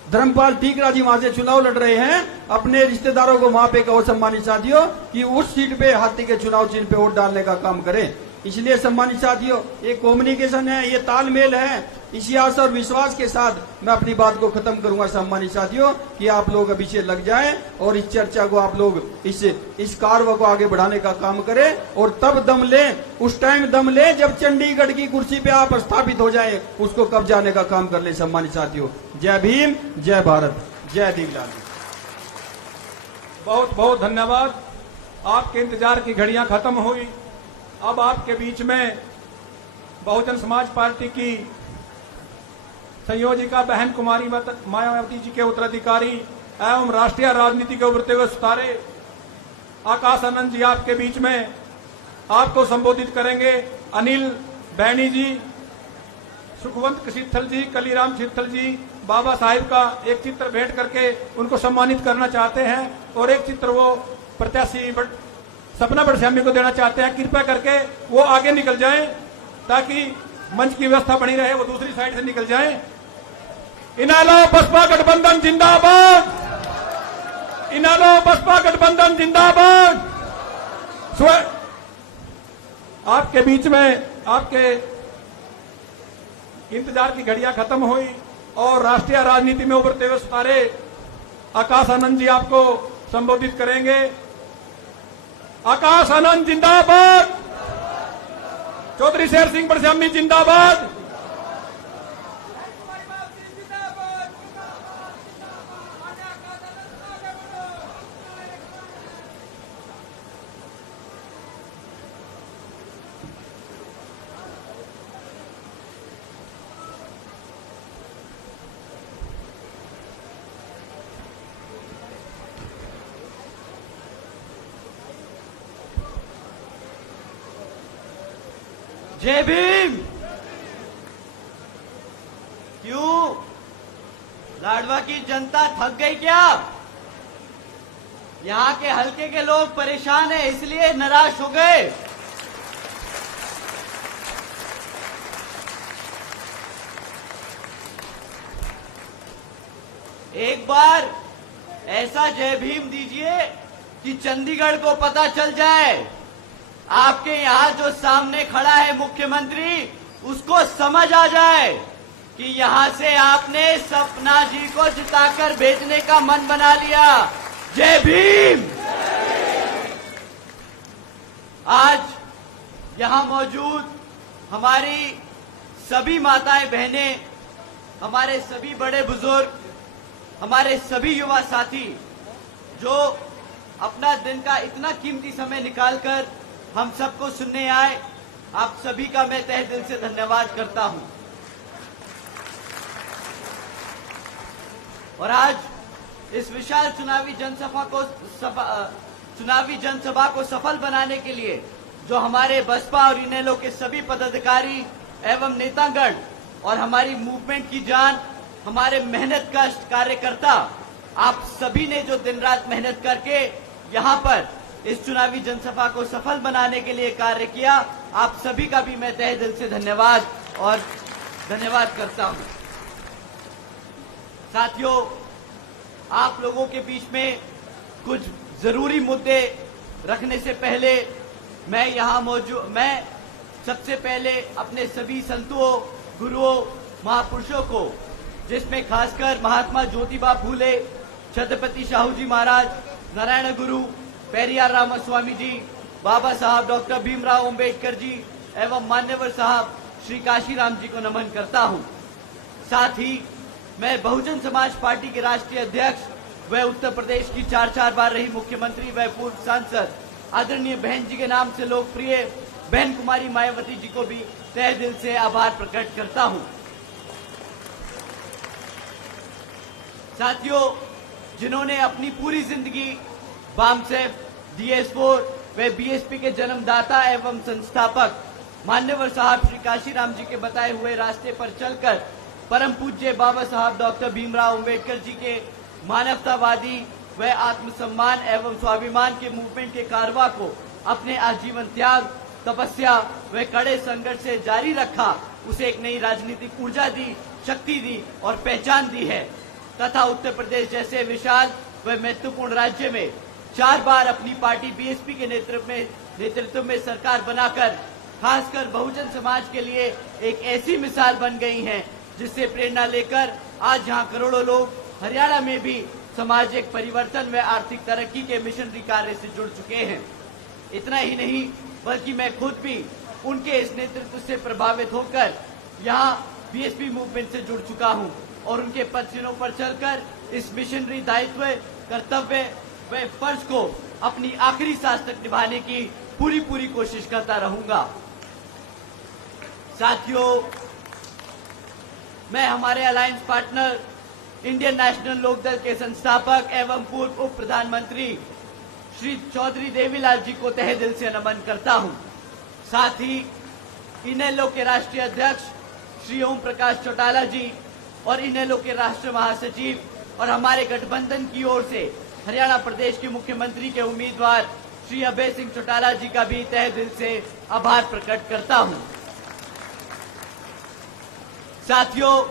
धर्मपाल टीकरा जी वहां से चुनाव लड़ रहे हैं, अपने रिश्तेदारों को वहां पे कहो सम्मानित साथियों कि उस सीट पे हाथी के चुनाव चिन्ह पे वोट डालने का काम करें। इसलिए सम्मानित साथियों, ये कम्युनिकेशन है, ये तालमेल है, इसी आशा और विश्वास के साथ मैं अपनी बात को खत्म करूंगा। सम्मानित साथियों, कि आप लोग अभी से लग जाएं और इस चर्चा को आप लोग इस कार्य को आगे बढ़ाने का काम करें, और तब दम लें, उस टाइम दम लें जब चंडीगढ़ की कुर्सी पे आप स्थापित हो जाएं, उसको कब जाने का काम कर ले। सम्मानित साथियों, जय भीम, जय भारत, जय दीनदयाल। बहुत बहुत धन्यवाद। आपके इंतजार की घड़ियां खत्म हुई। अब आपके बीच में बहुजन समाज पार्टी की संयोजिका बहन कुमारी मायावती जी के उत्तराधिकारी एवं राष्ट्रीय राजनीति के उभरते हुए सितारे आकाश आनंद जी आपके बीच में आपको संबोधित करेंगे। अनिल बैनी जी, सुखवंत शीतल जी, कलीराम शीतल जी बाबा साहिब का एक चित्र भेंट करके उनको सम्मानित करना चाहते हैं, और एक चित्र वो प्रत्याशी सपना बड़श्यामी को देना चाहते हैं। कृपया करके वो आगे निकल जाएं ताकि मंच की व्यवस्था बनी रहे, वो दूसरी साइड से निकल जाएं। इनालो बसपा गठबंधन जिंदाबाद, इनालो बसपा गठबंधन जिंदाबाद। आपके बीच में आपके इंतजार की घड़ियां खत्म हुई और राष्ट्रीय राजनीति में उभरते हुए सितारे आकाश आनंद जी आपको संबोधित करेंगे। आकाश आनंद जिंदाबाद, चौधरी शेर सिंह बड़श्यामी जिंदाबाद। जय भीम। क्यों लाडवा की जनता थक गई क्या? यहाँ के हलके के लोग परेशान हैं, इसलिए निराश हो गए। एक बार ऐसा जय भीम दीजिए कि चंडीगढ़ को पता चल जाए। आपके यहाँ जो सामने खड़ा है मुख्यमंत्री, उसको समझ आ जाए कि यहाँ से आपने सपना जी को जिताकर भेजने का मन बना लिया। जय भीम। आज यहाँ मौजूद हमारी सभी माताएं बहनें, हमारे सभी बड़े बुजुर्ग, हमारे सभी युवा साथी जो अपना दिन का इतना कीमती समय निकालकर हम सबको सुनने आए, आप सभी का मैं तहे दिल से धन्यवाद करता हूं। और आज इस विशाल चुनावी जनसभा को सफल बनाने के लिए जो हमारे बसपा और इनेलो के सभी पदाधिकारी एवं नेतागण और हमारी मूवमेंट की जान, हमारे मेहनत कष्ट कार्यकर्ता, आप सभी ने जो दिन रात मेहनत करके यहाँ पर इस चुनावी जनसभा को सफल बनाने के लिए कार्य किया, आप सभी का भी मैं तहे दिल से धन्यवाद करता हूं। साथियों, आप लोगों के बीच में कुछ जरूरी मुद्दे रखने से पहले मैं सबसे पहले अपने सभी संतों, गुरुओं, महापुरुषों को, जिसमें खासकर महात्मा ज्योतिबा फूले, छत्रपति शाहू जी महाराज, नारायण गुरु, पेरियार रामास्वामी जी, बाबा साहब डॉक्टर भीमराव अंबेडकर जी एवं मान्यवर साहब श्री काशीराम जी को नमन करता हूं। साथ ही मैं बहुजन समाज पार्टी के राष्ट्रीय अध्यक्ष व उत्तर प्रदेश की 4 बार रही मुख्यमंत्री व पूर्व सांसद आदरणीय बहन जी के नाम से लोकप्रिय बहन कुमारी मायावती जी को भी तहे दिल से आभार प्रकट करता हूं। साथियों, जिन्होंने अपनी पूरी जिंदगी बामसेफ, DS4 व बीएसपी के जन्मदाता एवं संस्थापक मान्यवर साहब श्री काशीराम जी के बताए हुए रास्ते पर चलकर परम पूज्य बाबा साहब डॉक्टर भीमराव अंबेडकर जी के मानवतावादी व आत्मसम्मान एवं स्वाभिमान के मूवमेंट के कारवा को अपने आजीवन त्याग, तपस्या व कड़े संघर्ष से जारी रखा, उसे एक नई राजनीतिक ऊर्जा दी, शक्ति दी और पहचान दी है तथा उत्तर प्रदेश जैसे विशाल व महत्वपूर्ण राज्य में 4 बार अपनी पार्टी बीएसपी के नेतृत्व में सरकार बनाकर खासकर बहुजन समाज के लिए एक ऐसी मिसाल बन गई हैं, जिससे प्रेरणा लेकर आज जहां करोड़ों लोग हरियाणा में भी सामाजिक परिवर्तन व आर्थिक तरक्की के मिशनरी कार्य से जुड़ चुके हैं। इतना ही नहीं बल्कि मैं खुद भी उनके इस नेतृत्व से प्रभावित होकर यहां बीएसपी मूवमेंट से जुड़ चुका हूं और उनके पदचिन्हों पर चलकर इस मिशनरी दायित्व, कर्तव्य व फर्ज को अपनी आखिरी सांस तक निभाने की पूरी कोशिश करता रहूंगा। साथियों, मैं हमारे alliance partner Indian National Lok Dal के संस्थापक एवं पूर्व उप प्रधानमंत्री श्री चौधरी देवीलाल जी को तहे दिल से नमन करता हूं। साथ ही इनेलो के राष्ट्रीय अध्यक्ष श्री ओम प्रकाश चौटाला जी और इनेलो के राष्ट्रीय महासचिव और हमारे गठबंधन की ओर से हरियाणा प्रदेश के मुख्यमंत्री के उम्मीदवार श्री अभय सिंह चौटाला जी का भी तहे दिल से आभार प्रकट करता हूं। साथियों,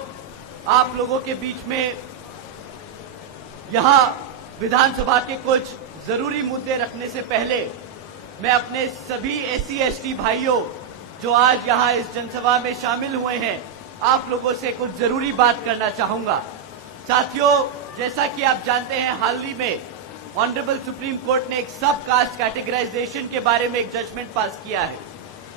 आप लोगों के बीच में यहां विधानसभा के कुछ जरूरी मुद्दे रखने से पहले मैं अपने सभी SC/ST भाइयों जो आज यहां इस जनसभा में शामिल हुए हैं, आप लोगों से कुछ जरूरी बात करना चाहूंगा। साथियों, जैसा कि आप जानते हैं, हाल ही में ऑनरेबल सुप्रीम कोर्ट ने एक सब कास्ट कैटेगराइजेशन के बारे में एक जजमेंट पास किया है,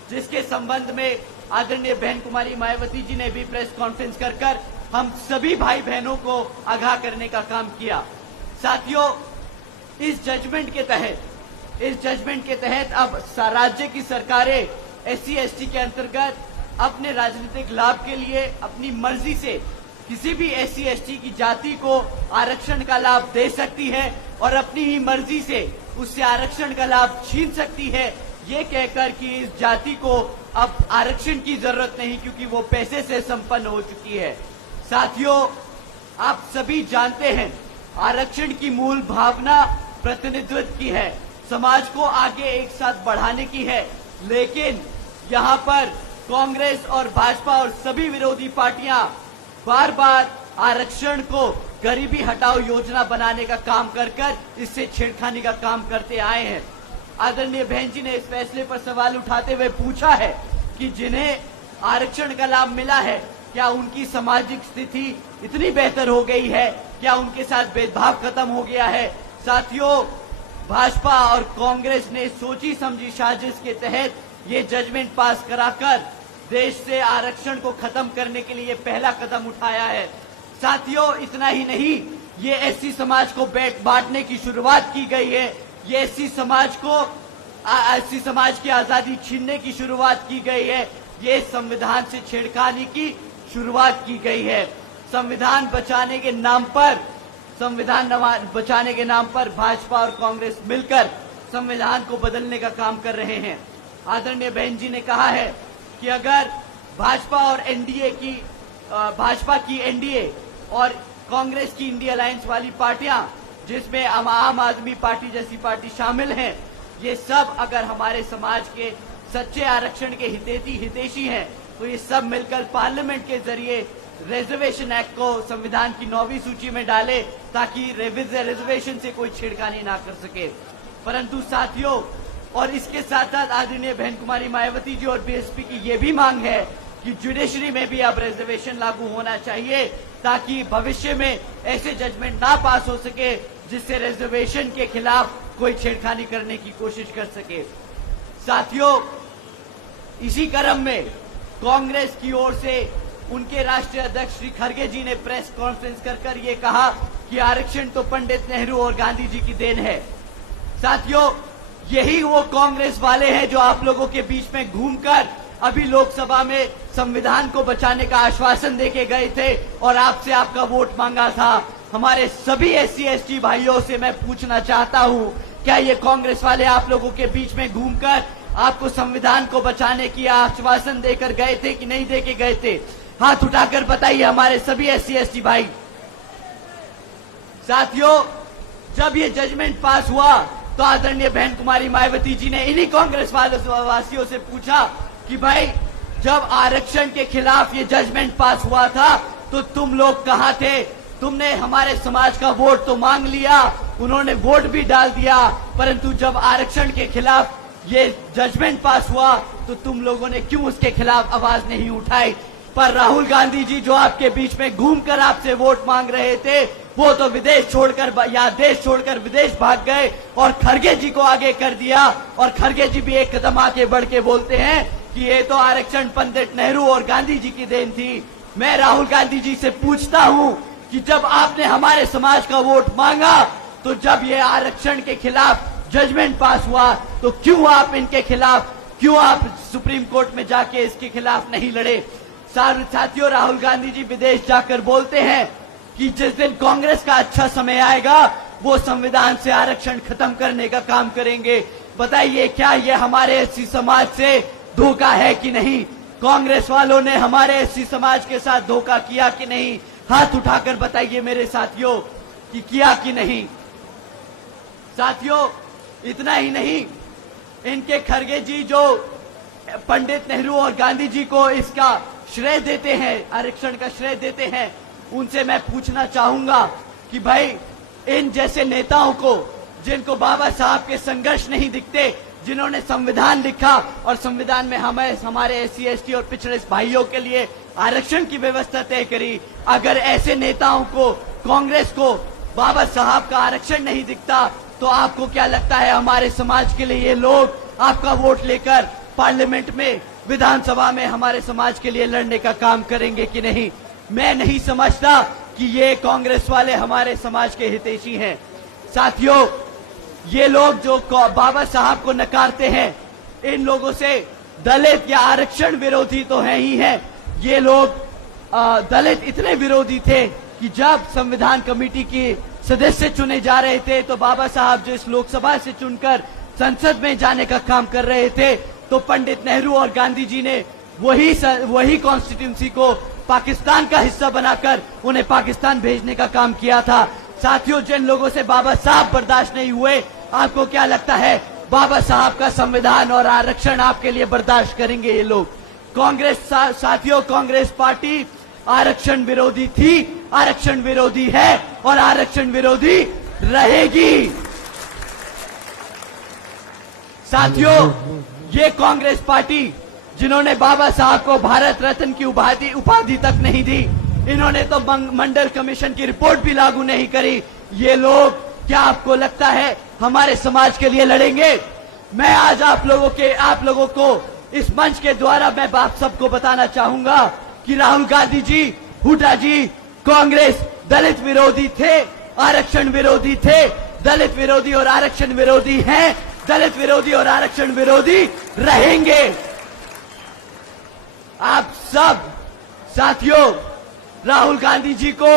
जिसके संबंध में आदरणीय बहन कुमारी मायावती जी ने भी प्रेस कॉन्फ्रेंस कर हम सभी भाई बहनों को आगाह करने का काम किया। साथियों, इस जजमेंट के तहत अब राज्य की सरकारें SC/ST के अंतर्गत अपने राजनीतिक लाभ के लिए अपनी मर्जी से किसी भी SC/ST की जाति को आरक्षण का लाभ दे सकती है और अपनी ही मर्जी से उससे आरक्षण का लाभ छीन सकती है, ये कहकर कि इस जाति को अब आरक्षण की जरूरत नहीं क्योंकि वो पैसे से संपन्न हो चुकी है। साथियों, आप सभी जानते हैं, आरक्षण की मूल भावना प्रतिनिधित्व की है, समाज को आगे एक साथ बढ़ाने की है, लेकिन यहाँ पर कांग्रेस और भाजपा और सभी विरोधी पार्टियां बार आरक्षण को गरीबी हटाओ योजना बनाने का काम कर इससे छेड़खानी का काम करते आए हैं। आदरणीय बहन जी ने इस फैसले पर सवाल उठाते हुए पूछा है कि जिन्हें आरक्षण का लाभ मिला है, क्या उनकी सामाजिक स्थिति इतनी बेहतर हो गई है, क्या उनके साथ भेदभाव खत्म हो गया है। साथियों, भाजपा और कांग्रेस ने सोची समझी साजिश के तहत ये जजमेंट पास कराकर देश से आरक्षण को खत्म करने के लिए पहला कदम उठाया है। साथियों, इतना ही नहीं, ये SC समाज को बांटने की शुरुआत की गई है, ये SC समाज की आजादी छीनने की शुरुआत की गई है, ये संविधान से छेड़खानी की शुरुआत की गई है। संविधान बचाने के नाम पर भाजपा और कांग्रेस मिलकर संविधान को बदलने का काम कर रहे हैं। आदरणीय बहन जी ने कहा है कि अगर भाजपा की एनडीए और कांग्रेस की इंडिया अलायंस वाली पार्टियां, जिसमें आम आदमी पार्टी जैसी पार्टी शामिल हैं, ये सब अगर हमारे समाज के सच्चे आरक्षण के हितैषी हैं, तो ये सब मिलकर पार्लियामेंट के जरिए रिजर्वेशन एक्ट को संविधान की 9वीं सूची में डाले ताकि रिजर्वेशन से कोई छेड़खानी ना कर सके। परंतु साथियों, और इसके साथ साथ आदरणीय बहन कुमारी मायावती जी और बीएसपी की ये भी मांग है कि जुडिशरी में भी अब रिजर्वेशन लागू होना चाहिए ताकि भविष्य में ऐसे जजमेंट ना पास हो सके जिससे रिजर्वेशन के खिलाफ कोई छेड़खानी करने की कोशिश कर सके। साथियों, इसी क्रम में कांग्रेस की ओर से उनके राष्ट्रीय अध्यक्ष श्री खड़गे जी ने प्रेस कॉन्फ्रेंस कर ये कहा कि आरक्षण तो पंडित नेहरू और गांधी जी की देन है। साथियों, यही वो कांग्रेस वाले हैं जो आप लोगों के बीच में घूमकर अभी लोकसभा में संविधान को बचाने का आश्वासन देके गए थे और आपसे आपका वोट मांगा था। हमारे सभी SC/ST भाइयों से मैं पूछना चाहता हूं, क्या ये कांग्रेस वाले आप लोगों के बीच में घूमकर आपको संविधान को बचाने की आश्वासन देकर गए थे कि नहीं देके गए थे? हाथ उठाकर बताइए हमारे सभी SC/ST भाई। साथियों, जब ये जजमेंट पास हुआ तो आदरणीय बहन कुमारी मायावती जी ने इन्हीं कांग्रेस वासियों से पूछा कि भाई, जब आरक्षण के खिलाफ ये जजमेंट पास हुआ था तो तुम लोग कहां थे? तुमने हमारे समाज का वोट तो मांग लिया, उन्होंने वोट भी डाल दिया, परंतु जब आरक्षण के खिलाफ ये जजमेंट पास हुआ तो तुम लोगों ने क्यों उसके खिलाफ आवाज नहीं उठाई? पर राहुल गांधी जी जो आपके बीच में घूमकर आपसे वोट मांग रहे थे, वो तो विदेश छोड़कर या देश छोड़कर विदेश भाग गए और खड़गे जी को आगे कर दिया। और खड़गे जी भी एक कदम आगे बढ़ के बोलते हैं कि ये तो आरक्षण पंडित नेहरू और गांधी जी की देन थी। मैं राहुल गांधी जी से पूछता हूं कि जब आपने हमारे समाज का वोट मांगा तो जब ये आरक्षण के खिलाफ जजमेंट पास हुआ तो क्यों आप इनके खिलाफ, क्यों आप सुप्रीम कोर्ट में जाके इसके खिलाफ नहीं लड़े? साथियों, राहुल गांधी जी विदेश जाकर बोलते हैं कि जिस दिन कांग्रेस का अच्छा समय आएगा वो संविधान से आरक्षण खत्म करने का काम करेंगे। बताइए, क्या ये हमारे SC समाज से धोखा है कि नहीं? कांग्रेस वालों ने हमारे SC समाज के साथ धोखा किया कि नहीं? हाथ उठाकर बताइए मेरे साथियों कि किया कि नहीं। साथियों, इतना ही नहीं, इनके खड़गे जी जो पंडित नेहरू और गांधी जी को इसका श्रेय देते हैं, आरक्षण का श्रेय देते हैं, उनसे मैं पूछना चाहूंगा कि भाई, इन जैसे नेताओं को, जिनको बाबा साहब के संघर्ष नहीं दिखते, जिन्होंने संविधान लिखा और संविधान में हमारे SC/ST और पिछड़े भाइयों के लिए आरक्षण की व्यवस्था तय करी, अगर ऐसे नेताओं को, कांग्रेस को बाबा साहब का आरक्षण नहीं दिखता तो आपको क्या लगता है हमारे समाज के लिए ये लोग आपका वोट लेकर पार्लियामेंट में, विधानसभा में हमारे समाज के लिए लड़ने का काम करेंगे कि नहीं? मैं नहीं समझता कि ये कांग्रेस वाले हमारे समाज के हितैषी हैं। साथियों, ये लोग जो बाबा साहब को नकारते हैं, इन लोगों से दलित या आरक्षण विरोधी तो है ही है। ये लोग दलित इतने विरोधी थे कि जब संविधान कमेटी के सदस्य चुने जा रहे थे तो बाबा साहब जो इस लोकसभा से चुनकर संसद में जाने का काम कर रहे थे, तो पंडित नेहरू और गांधी जी ने वही कॉन्स्टिट्यूंसी को पाकिस्तान का हिस्सा बनाकर उन्हें पाकिस्तान भेजने का काम किया था। साथियों, जिन लोगों से बाबा साहब बर्दाश्त नहीं हुए, आपको क्या लगता है बाबा साहब का संविधान और आरक्षण आपके लिए बर्दाश्त करेंगे ये लोग? कांग्रेस साथियों, कांग्रेस पार्टी आरक्षण विरोधी थी, आरक्षण विरोधी है और आरक्षण विरोधी रहेगी। साथियों, ये कांग्रेस पार्टी जिन्होंने बाबा साहब को भारत रत्न की उपाधि तक नहीं दी, इन्होंने तो मंडल कमीशन की रिपोर्ट भी लागू नहीं करी, ये लोग क्या आपको लगता है हमारे समाज के लिए लड़ेंगे? मैं आज आप लोगों को इस मंच के द्वारा मैं आप सबको बताना चाहूंगा कि राहुल गांधी जी, हुड्डा जी, कांग्रेस दलित विरोधी थे, आरक्षण विरोधी थे, दलित विरोधी और आरक्षण विरोधी हैं, दलित विरोधी और आरक्षण विरोधी रहेंगे। आप सब साथियों, राहुल गांधी जी को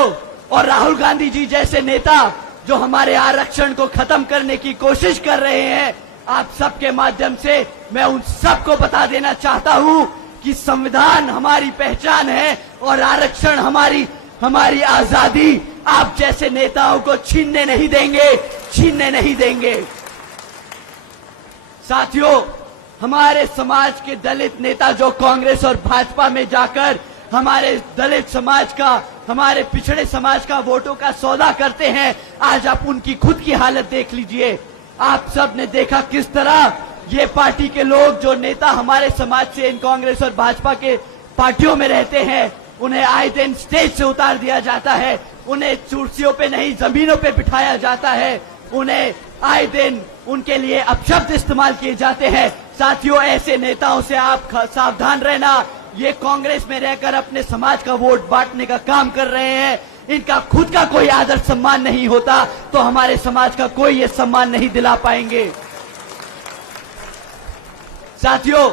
और राहुल गांधी जी जैसे नेता जो हमारे आरक्षण को खत्म करने की कोशिश कर रहे हैं, आप सबके माध्यम से मैं उन सबको बता देना चाहता हूं कि संविधान हमारी पहचान है और आरक्षण हमारी आजादी आप जैसे नेताओं को छीनने नहीं देंगे, छीनने नहीं देंगे। साथियों, हमारे समाज के दलित नेता जो कांग्रेस और भाजपा में जाकर हमारे दलित समाज का, हमारे पिछड़े समाज का वोटों का सौदा करते हैं। आज आप उनकी खुद की हालत देख लीजिए। आप सब ने देखा किस तरह ये पार्टी के लोग, जो नेता हमारे समाज से इन कांग्रेस और भाजपा के पार्टियों में रहते हैं, उन्हें आए दिन स्टेज से उतार दिया जाता है, उन्हें कुर्सियों पे नहीं जमीनों पे बिठाया जाता है, उन्हें आए दिन उनके लिए अपशब्द इस्तेमाल किए जाते हैं। साथियों, ऐसे नेताओं से आप सावधान रहना। ये कांग्रेस में रहकर अपने समाज का वोट बांटने का काम कर रहे हैं। इनका खुद का कोई आदर सम्मान नहीं होता तो हमारे समाज का कोई ये सम्मान नहीं दिला पाएंगे। साथियों,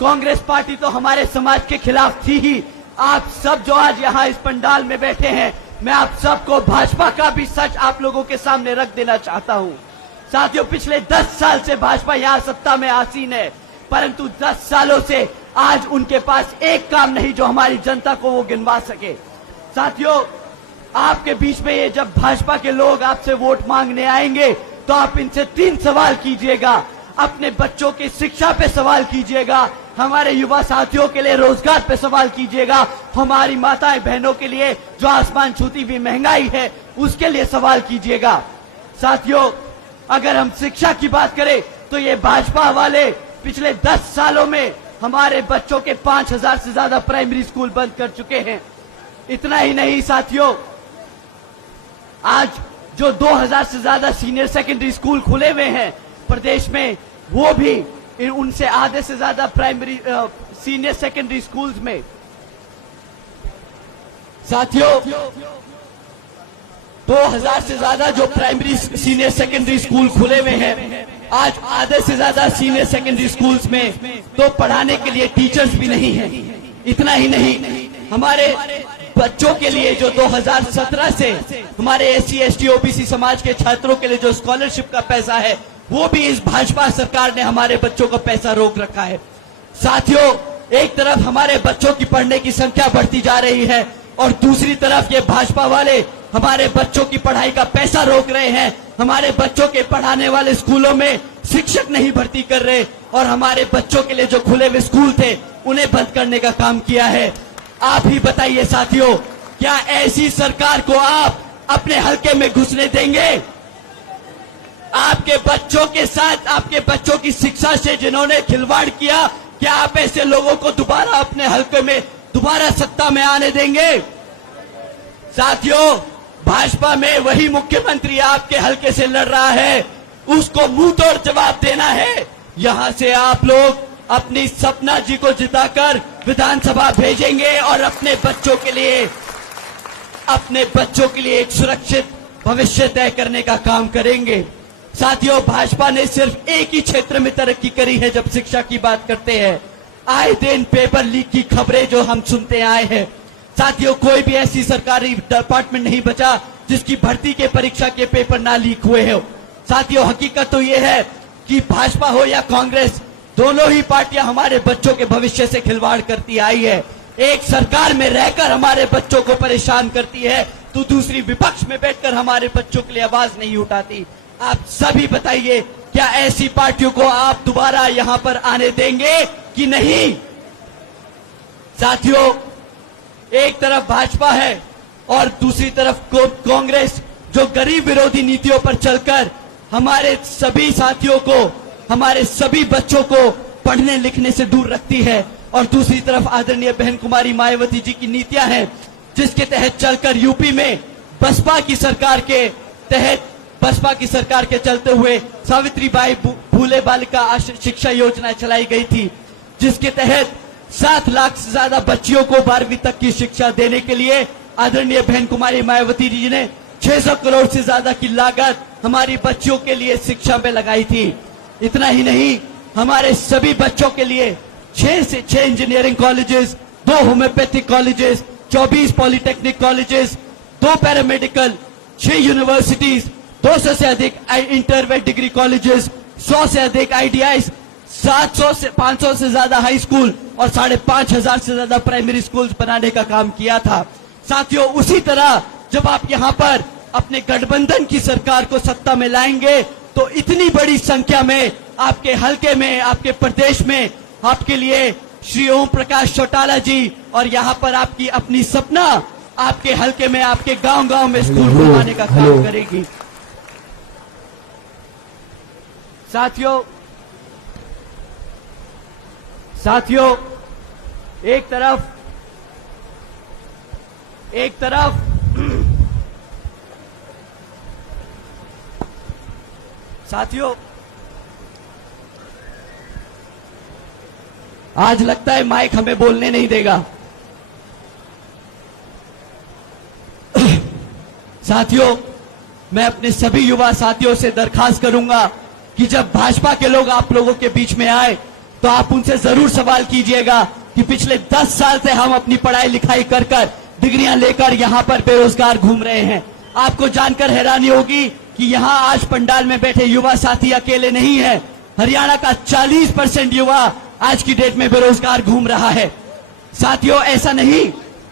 कांग्रेस पार्टी तो हमारे समाज के खिलाफ थी ही। आप सब जो आज यहाँ इस पंडाल में बैठे हैं, मैं आप सबको भाजपा का भी सच आप लोगों के सामने रख देना चाहता हूँ। साथियों, पिछले 10 साल से भाजपा यहाँ सत्ता में आसीन है, परंतु 10 सालों से आज उनके पास एक काम नहीं जो हमारी जनता को वो गिनवा सके। साथियों, आपके बीच में ये जब भाजपा के लोग आपसे वोट मांगने आएंगे तो आप इनसे 3 सवाल कीजिएगा। अपने बच्चों की शिक्षा पे सवाल कीजिएगा, हमारे युवा साथियों के लिए रोजगार पे सवाल कीजिएगा, हमारी माताएं बहनों के लिए जो आसमान छूती हुई महंगाई है उसके लिए सवाल कीजिएगा। साथियों, अगर हम शिक्षा की बात करें तो ये भाजपा वाले पिछले 10 सालों में हमारे बच्चों के 5000 से ज्यादा प्राइमरी स्कूल बंद कर चुके हैं। इतना ही नहीं साथियों, आज जो 2000 से ज्यादा सीनियर सेकेंडरी स्कूल खुले हुए हैं प्रदेश में, वो भी उनसे आधे से ज्यादा प्राइमरी सीनियर सेकेंडरी स्कूल्स में। साथियों, 2000 से ज्यादा जो प्राइमरी सीनियर सेकेंडरी स्कूल खुले हुए हैं, आज आधे से ज्यादा सीनियर सेकेंडरी स्कूल्स में तो पढ़ाने के लिए टीचर्स भी नहीं है। इतना ही नहीं, हमारे बच्चों के लिए जो 2017 से हमारे SC ST OBC समाज के छात्रों के लिए जो स्कॉलरशिप का पैसा है, वो भी इस भाजपा सरकार ने हमारे बच्चों का पैसा रोक रखा है। साथियों, एक तरफ हमारे बच्चों की पढ़ने की संख्या बढ़ती जा रही है और दूसरी तरफ ये भाजपा वाले हमारे बच्चों की पढ़ाई का पैसा रोक रहे हैं। हमारे बच्चों के पढ़ाने वाले स्कूलों में शिक्षक नहीं भर्ती कर रहे और हमारे बच्चों के लिए जो खुले हुए स्कूल थे उन्हें बंद करने का काम किया है। आप ही बताइए साथियों, क्या ऐसी सरकार को आप अपने हलके में घुसने देंगे? आपके बच्चों के साथ, आपके बच्चों की शिक्षा से जिन्होंने खिलवाड़ किया, क्या आप ऐसे लोगों को दोबारा अपने हलके में दोबारा सत्ता में आने देंगे? साथियों, भाजपा में वही मुख्यमंत्री आपके हलके से लड़ रहा है, उसको मुंह तोड़ जवाब देना है। यहां से आप लोग अपनी सपना जी को जिताकर विधानसभा भेजेंगे और अपने बच्चों के लिए एक सुरक्षित भविष्य तय करने का काम करेंगे। साथियों, भाजपा ने सिर्फ एक ही क्षेत्र में तरक्की करी है। जब शिक्षा की बात करते हैं, आए दिन पेपर लीक की खबरें जो हम सुनते आए हैं। साथियों, कोई भी ऐसी सरकारी डिपार्टमेंट नहीं बचा जिसकी भर्ती के परीक्षा के पेपर ना लीक हुए हो। साथियों, हकीकत तो ये है कि भाजपा हो या कांग्रेस, दोनों ही पार्टियां हमारे बच्चों के भविष्य से खिलवाड़ करती आई है। एक सरकार में रहकर हमारे बच्चों को परेशान करती है तो दूसरी विपक्ष में बैठकर हमारे बच्चों के लिए आवाज नहीं उठाती। आप सभी बताइए, क्या ऐसी पार्टियों को आप दोबारा यहां पर आने देंगे कि नहीं? साथियों, एक तरफ भाजपा है और दूसरी तरफ कांग्रेस, जो गरीब विरोधी नीतियों पर चलकर हमारे सभी साथियों को, हमारे सभी बच्चों को पढ़ने लिखने से दूर रखती है। और दूसरी तरफ आदरणीय बहन कुमारी मायावती जी की नीतियां हैं, जिसके तहत चलकर यूपी में बसपा की सरकार के चलते हुए सावित्रीबाई फूले बालिका शिक्षा योजना चलाई गई थी, जिसके तहत 7 लाख से ज्यादा बच्चियों को 12वीं तक की शिक्षा देने के लिए आदरणीय बहन कुमारी मायावती जी ने 600 करोड़ से ज्यादा की लागत हमारी बच्चियों के लिए शिक्षा में लगाई थी। इतना ही नहीं, हमारे सभी बच्चों के लिए 6 से 6 engineering colleges, 2 homeopathic colleges, 24 polytechnic colleges, 2 paramedical, 6 universities, 200 से अधिक इंटरमीडिएट डिग्री कॉलेजेस, 100 से अधिक ITIs, 700 से 500 से ज्यादा हाई स्कूल और 5,500 से ज्यादा प्राइमरी स्कूल्स बनाने का काम किया था। साथियों, उसी तरह जब आप यहाँ पर अपने गठबंधन की सरकार को सत्ता में लाएंगे तो इतनी बड़ी संख्या में आपके हलके में, आपके प्रदेश में आपके लिए श्री ओम प्रकाश चौटाला जी और यहाँ पर आपकी अपनी सपना आपके हलके में, आपके गांव-गांव में स्कूल खुलवाने का काम करेगी। साथियों, एक तरफ साथियों, आज लगता है माइक हमें बोलने नहीं देगा। साथियों, मैं अपने सभी युवा साथियों से दरखास्त करूंगा कि जब भाजपा के लोग आप लोगों के बीच में आए तो आप उनसे जरूर सवाल कीजिएगा कि पिछले 10 साल से हम अपनी पढ़ाई लिखाई कर डिग्रियां लेकर यहां पर बेरोजगार घूम रहे हैं। आपको जानकर हैरानी होगी कि यहां आज पंडाल में बैठे युवा साथी अकेले नहीं है। हरियाणा का 40% युवा आज की डेट में बेरोजगार घूम रहा है। साथियों, ऐसा नहीं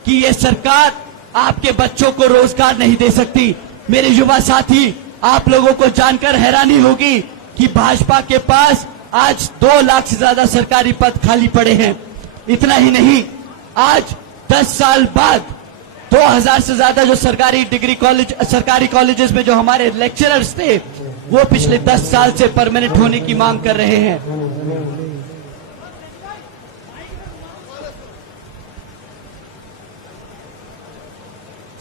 कि ये सरकार आपके बच्चों को रोजगार नहीं दे सकती। मेरे युवा साथी, आप लोगों को जानकर हैरानी होगी कि भाजपा के पास आज 2 लाख से ज्यादा सरकारी पद खाली पड़े हैं। इतना ही नहीं, आज 10 साल बाद 2000 से ज्यादा जो सरकारी कॉलेजेस में जो हमारे लेक्चरर्स थे वो पिछले 10 साल से परमानेंट होने की मांग कर रहे हैं।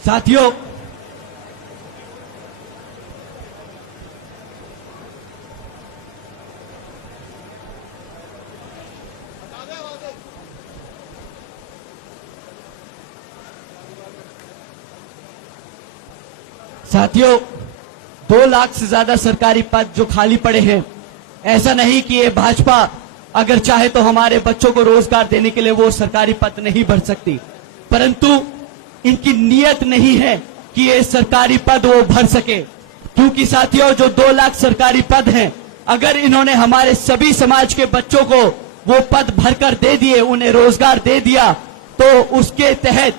साथियों, साथियों, 2 लाख से ज्यादा सरकारी पद जो खाली पड़े हैं, ऐसा नहीं कि ये भाजपा अगर चाहे तो हमारे बच्चों को रोजगार देने के लिए वो सरकारी पद नहीं भर सकती, परंतु इनकी नीयत नहीं है कि ये सरकारी पद वो भर सके। क्योंकि साथियों, जो 2 लाख सरकारी पद हैं, अगर इन्होंने हमारे सभी समाज के बच्चों को वो पद भरकर दे दिए, उन्हें रोजगार दे दिया, तो उसके तहत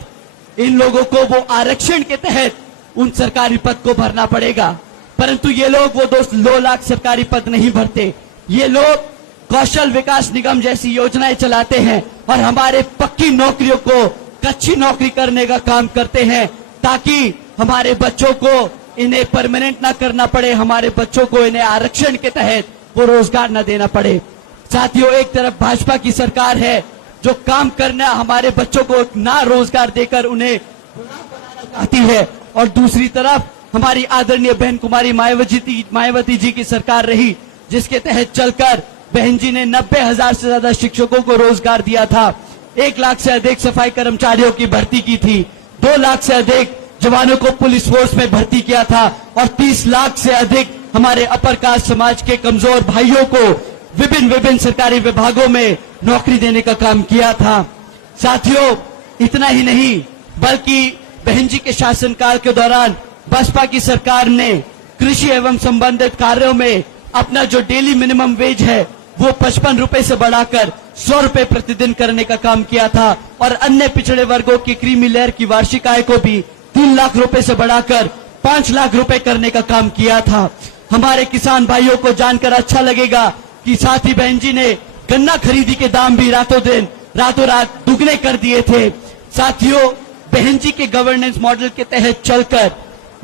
इन लोगों को वो आरक्षण के तहत उन सरकारी पद को भरना पड़ेगा। परंतु ये लोग वो 2 लाख सरकारी पद नहीं भरते। ये लोग कौशल विकास निगम जैसी योजनाएं चलाते हैं और हमारे पक्की नौकरियों को कच्ची नौकरी करने का काम करते हैं, ताकि हमारे बच्चों को इन्हें परमानेंट ना करना पड़े, हमारे बच्चों को इन्हें आरक्षण के तहत वो रोजगार ना देना पड़े। साथियों, एक तरफ भाजपा की सरकार है जो काम करना हमारे बच्चों को ना रोजगार देकर उन्हें आती है, और दूसरी तरफ हमारी आदरणीय बहन कुमारी मायावती जी की सरकार रही, जिसके तहत चलकर बहन जी ने 90,000 से ज्यादा शिक्षकों को रोजगार दिया था, 1 लाख से अधिक सफाई कर्मचारियों की भर्ती की थी, 2 लाख से अधिक जवानों को पुलिस फोर्स में भर्ती किया था और 30 लाख से अधिक हमारे अपर कास्ट समाज के कमजोर भाइयों को विभिन्न सरकारी विभागों में नौकरी देने का काम किया था। साथियों, इतना ही नहीं बल्कि बहन जी के शासनकाल के दौरान बसपा की सरकार ने कृषि एवं संबंधित कार्यों में अपना जो डेली मिनिमम वेज है वो 55 रुपए से बढ़ाकर 100 रुपए प्रतिदिन करने का काम किया था, और अन्य पिछड़े वर्गों की क्रीमी लेयर की वार्षिक आय को भी 3 लाख रुपए से बढ़ाकर 5 लाख रुपए करने का काम किया था। हमारे किसान भाइयों को जानकर अच्छा लगेगा कि साथी बहन जी ने गन्ना खरीदी के दाम भी रातों रात दुगने कर दिए थे। साथियों, बहन जी के गवर्नेंस मॉडल के तहत चलकर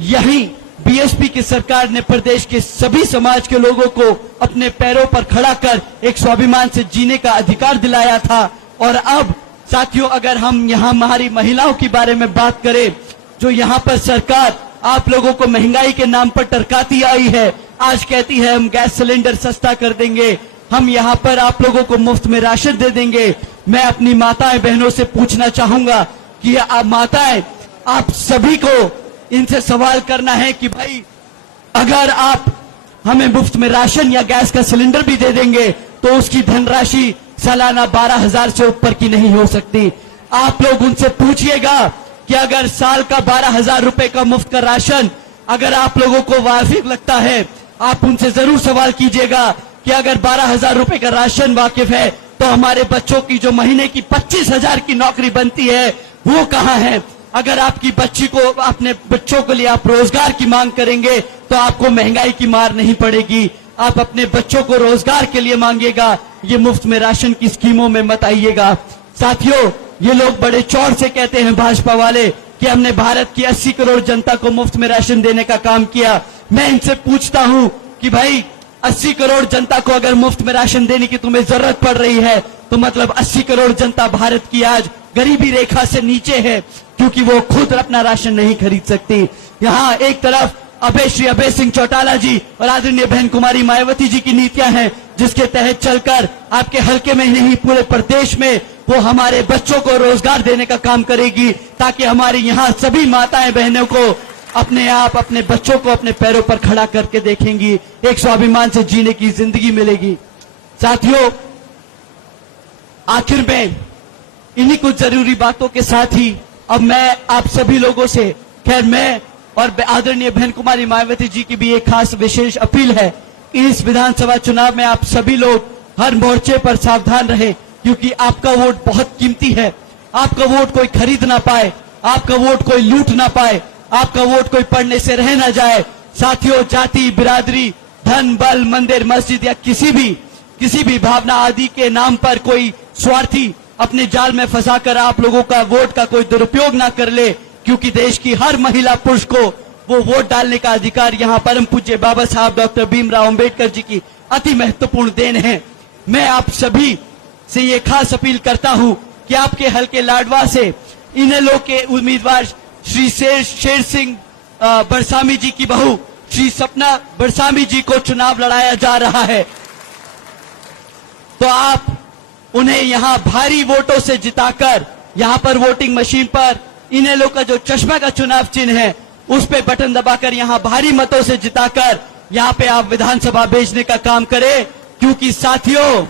यही बीएसपी की सरकार ने प्रदेश के सभी समाज के लोगों को अपने पैरों पर खड़ा कर एक स्वाभिमान से जीने का अधिकार दिलाया था। और अब साथियों, अगर हम यहाँ हमारी महिलाओं के बारे में बात करें, जो यहाँ पर सरकार आप लोगों को महंगाई के नाम पर टरकाती आई है, आज कहती है हम गैस सिलेंडर सस्ता कर देंगे, हम यहाँ पर आप लोगों को मुफ्त में राशन दे देंगे। मैं अपनी माताएं बहनों से पूछना चाहूंगा कि आप माताएं, आप सभी को इनसे सवाल करना है कि भाई अगर आप हमें मुफ्त में राशन या गैस का सिलेंडर भी दे देंगे तो उसकी धनराशि सालाना 12,000 से ऊपर की नहीं हो सकती। आप लोग उनसे पूछिएगा कि अगर साल का 12,000 रुपए का मुफ्त का राशन अगर आप लोगों को वाजिब लगता है, आप उनसे जरूर सवाल कीजिएगा कि अगर 12,000 रुपए का राशन वाकिफ है तो हमारे बच्चों की जो महीने की 25,000 की नौकरी बनती है वो कहां है। अगर आपकी बच्ची को, अपने बच्चों के लिए आप रोजगार की मांग करेंगे तो आपको महंगाई की मार नहीं पड़ेगी। आप अपने बच्चों को रोजगार के लिए मांगिएगा, ये मुफ्त में राशन की स्कीमों में मत आइएगा। साथियों, ये लोग बड़े चौड़ से कहते हैं भाजपा वाले कि हमने भारत की 80 करोड़ जनता को मुफ्त में राशन देने का काम किया। मैं इनसे पूछता हूं कि भाई 80 करोड़ जनता को अगर मुफ्त में राशन देने की तुम्हें जरूरत पड़ रही है तो मतलब 80 करोड़ जनता भारत की आज गरीबी रेखा से नीचे है, क्योंकि वो खुद अपना राशन नहीं खरीद सकती। यहाँ एक तरफ श्री अभय सिंह चौटाला जी और आदरणीय बहन कुमारी मायावती जी की नीतियां हैं, जिसके तहत चलकर आपके हल्के में ही नहीं पूरे प्रदेश में वो हमारे बच्चों को रोजगार देने का काम करेगी, ताकि हमारे यहाँ सभी माताएं बहनों को अपने आप अपने बच्चों को अपने पैरों पर खड़ा करके देखेंगी, एक स्वाभिमान से जीने की जिंदगी मिलेगी। साथियों, आखिर में इन्हीं कुछ जरूरी बातों के साथ ही अब मैं आप सभी लोगों से, खैर मैं और आदरणीय बहन कुमारी मायावती जी की भी एक खास विशेष अपील है कि इस विधानसभा चुनाव में आप सभी लोग हर मोर्चे पर सावधान रहें, क्योंकि आपका वोट बहुत कीमती है। आपका वोट कोई खरीद ना पाए, आपका वोट कोई लूट ना पाए, आपका वोट कोई पढ़ने से रह ना जाए। साथियों, जाति, बिरादरी, धन, बल, मंदिर, मस्जिद या किसी भी भावना आदि के नाम पर कोई स्वार्थी अपने जाल में फंसाकर आप लोगों का वोट का कोई दुरुपयोग ना कर ले, क्योंकि देश की हर महिला पुरुष को वो वोट डालने का अधिकार यहाँ परम पूज्य बाबा साहब डॉक्टर भीमराव अंबेडकर जी की अति महत्वपूर्ण देन है। मैं आप सभी से ये खास अपील करता हूँ कि आपके हल्के लाडवा से इनेलो के उम्मीदवार श्री शेर सिंह बरसामी जी की बहू श्री सपना बरसामी जी को चुनाव लड़ाया जा रहा है, तो आप उन्हें यहाँ भारी वोटों से जिताकर यहाँ पर वोटिंग मशीन पर इनेलो का जो चश्मा का चुनाव चिन्ह है उस पे बटन दबाकर यहाँ भारी मतों से जिताकर यहाँ पे आप विधानसभा भेजने का काम करें। क्योंकि साथियों,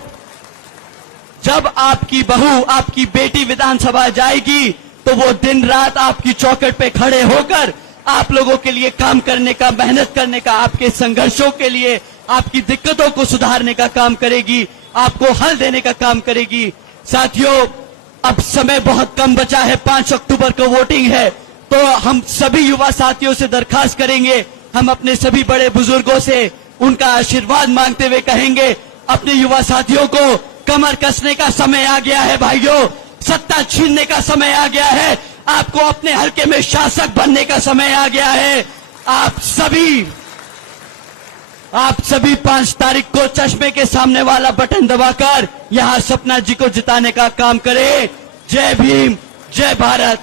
जब आपकी बहू, आपकी बेटी विधानसभा जाएगी तो वो दिन रात आपकी चौखट पे खड़े होकर आप लोगों के लिए काम करने का, मेहनत करने का, आपके संघर्षों के लिए, आपकी दिक्कतों को सुधारने का काम करेगी, आपको हल देने का काम करेगी। साथियों, अब समय बहुत कम बचा है, 5 अक्टूबर को वोटिंग है, तो हम सभी युवा साथियों से दरखास्त करेंगे, हम अपने सभी बड़े बुजुर्गों से उनका आशीर्वाद मांगते हुए कहेंगे, अपने युवा साथियों को कमर कसने का समय आ गया है भाइयों, सत्ता छीनने का समय आ गया है, आपको अपने हल्के में शासक बनने का समय आ गया है। आप सभी 5 तारीख को चश्मे के सामने वाला बटन दबाकर यहां सपना जी को जिताने का काम करें। जय भीम, जय Bharat.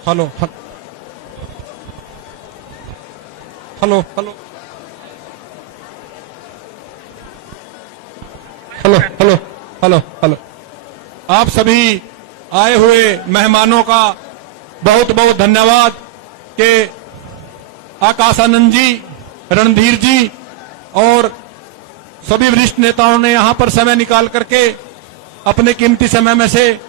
Hello hello hello hello hello hello hello आप सभी आए हुए मेहमानों का बहुत बहुत धन्यवाद कि आकाशानंद जी, रणधीर जी और सभी वरिष्ठ नेताओं ने यहां पर समय निकाल करके अपने कीमती समय में से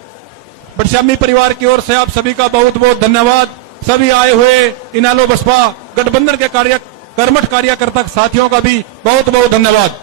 बरसामी परिवार की ओर से आप सभी का बहुत बहुत धन्यवाद। सभी आए हुए इनेलो बसपा गठबंधन के कर्मठ कार्यकर्ता साथियों का भी बहुत बहुत धन्यवाद।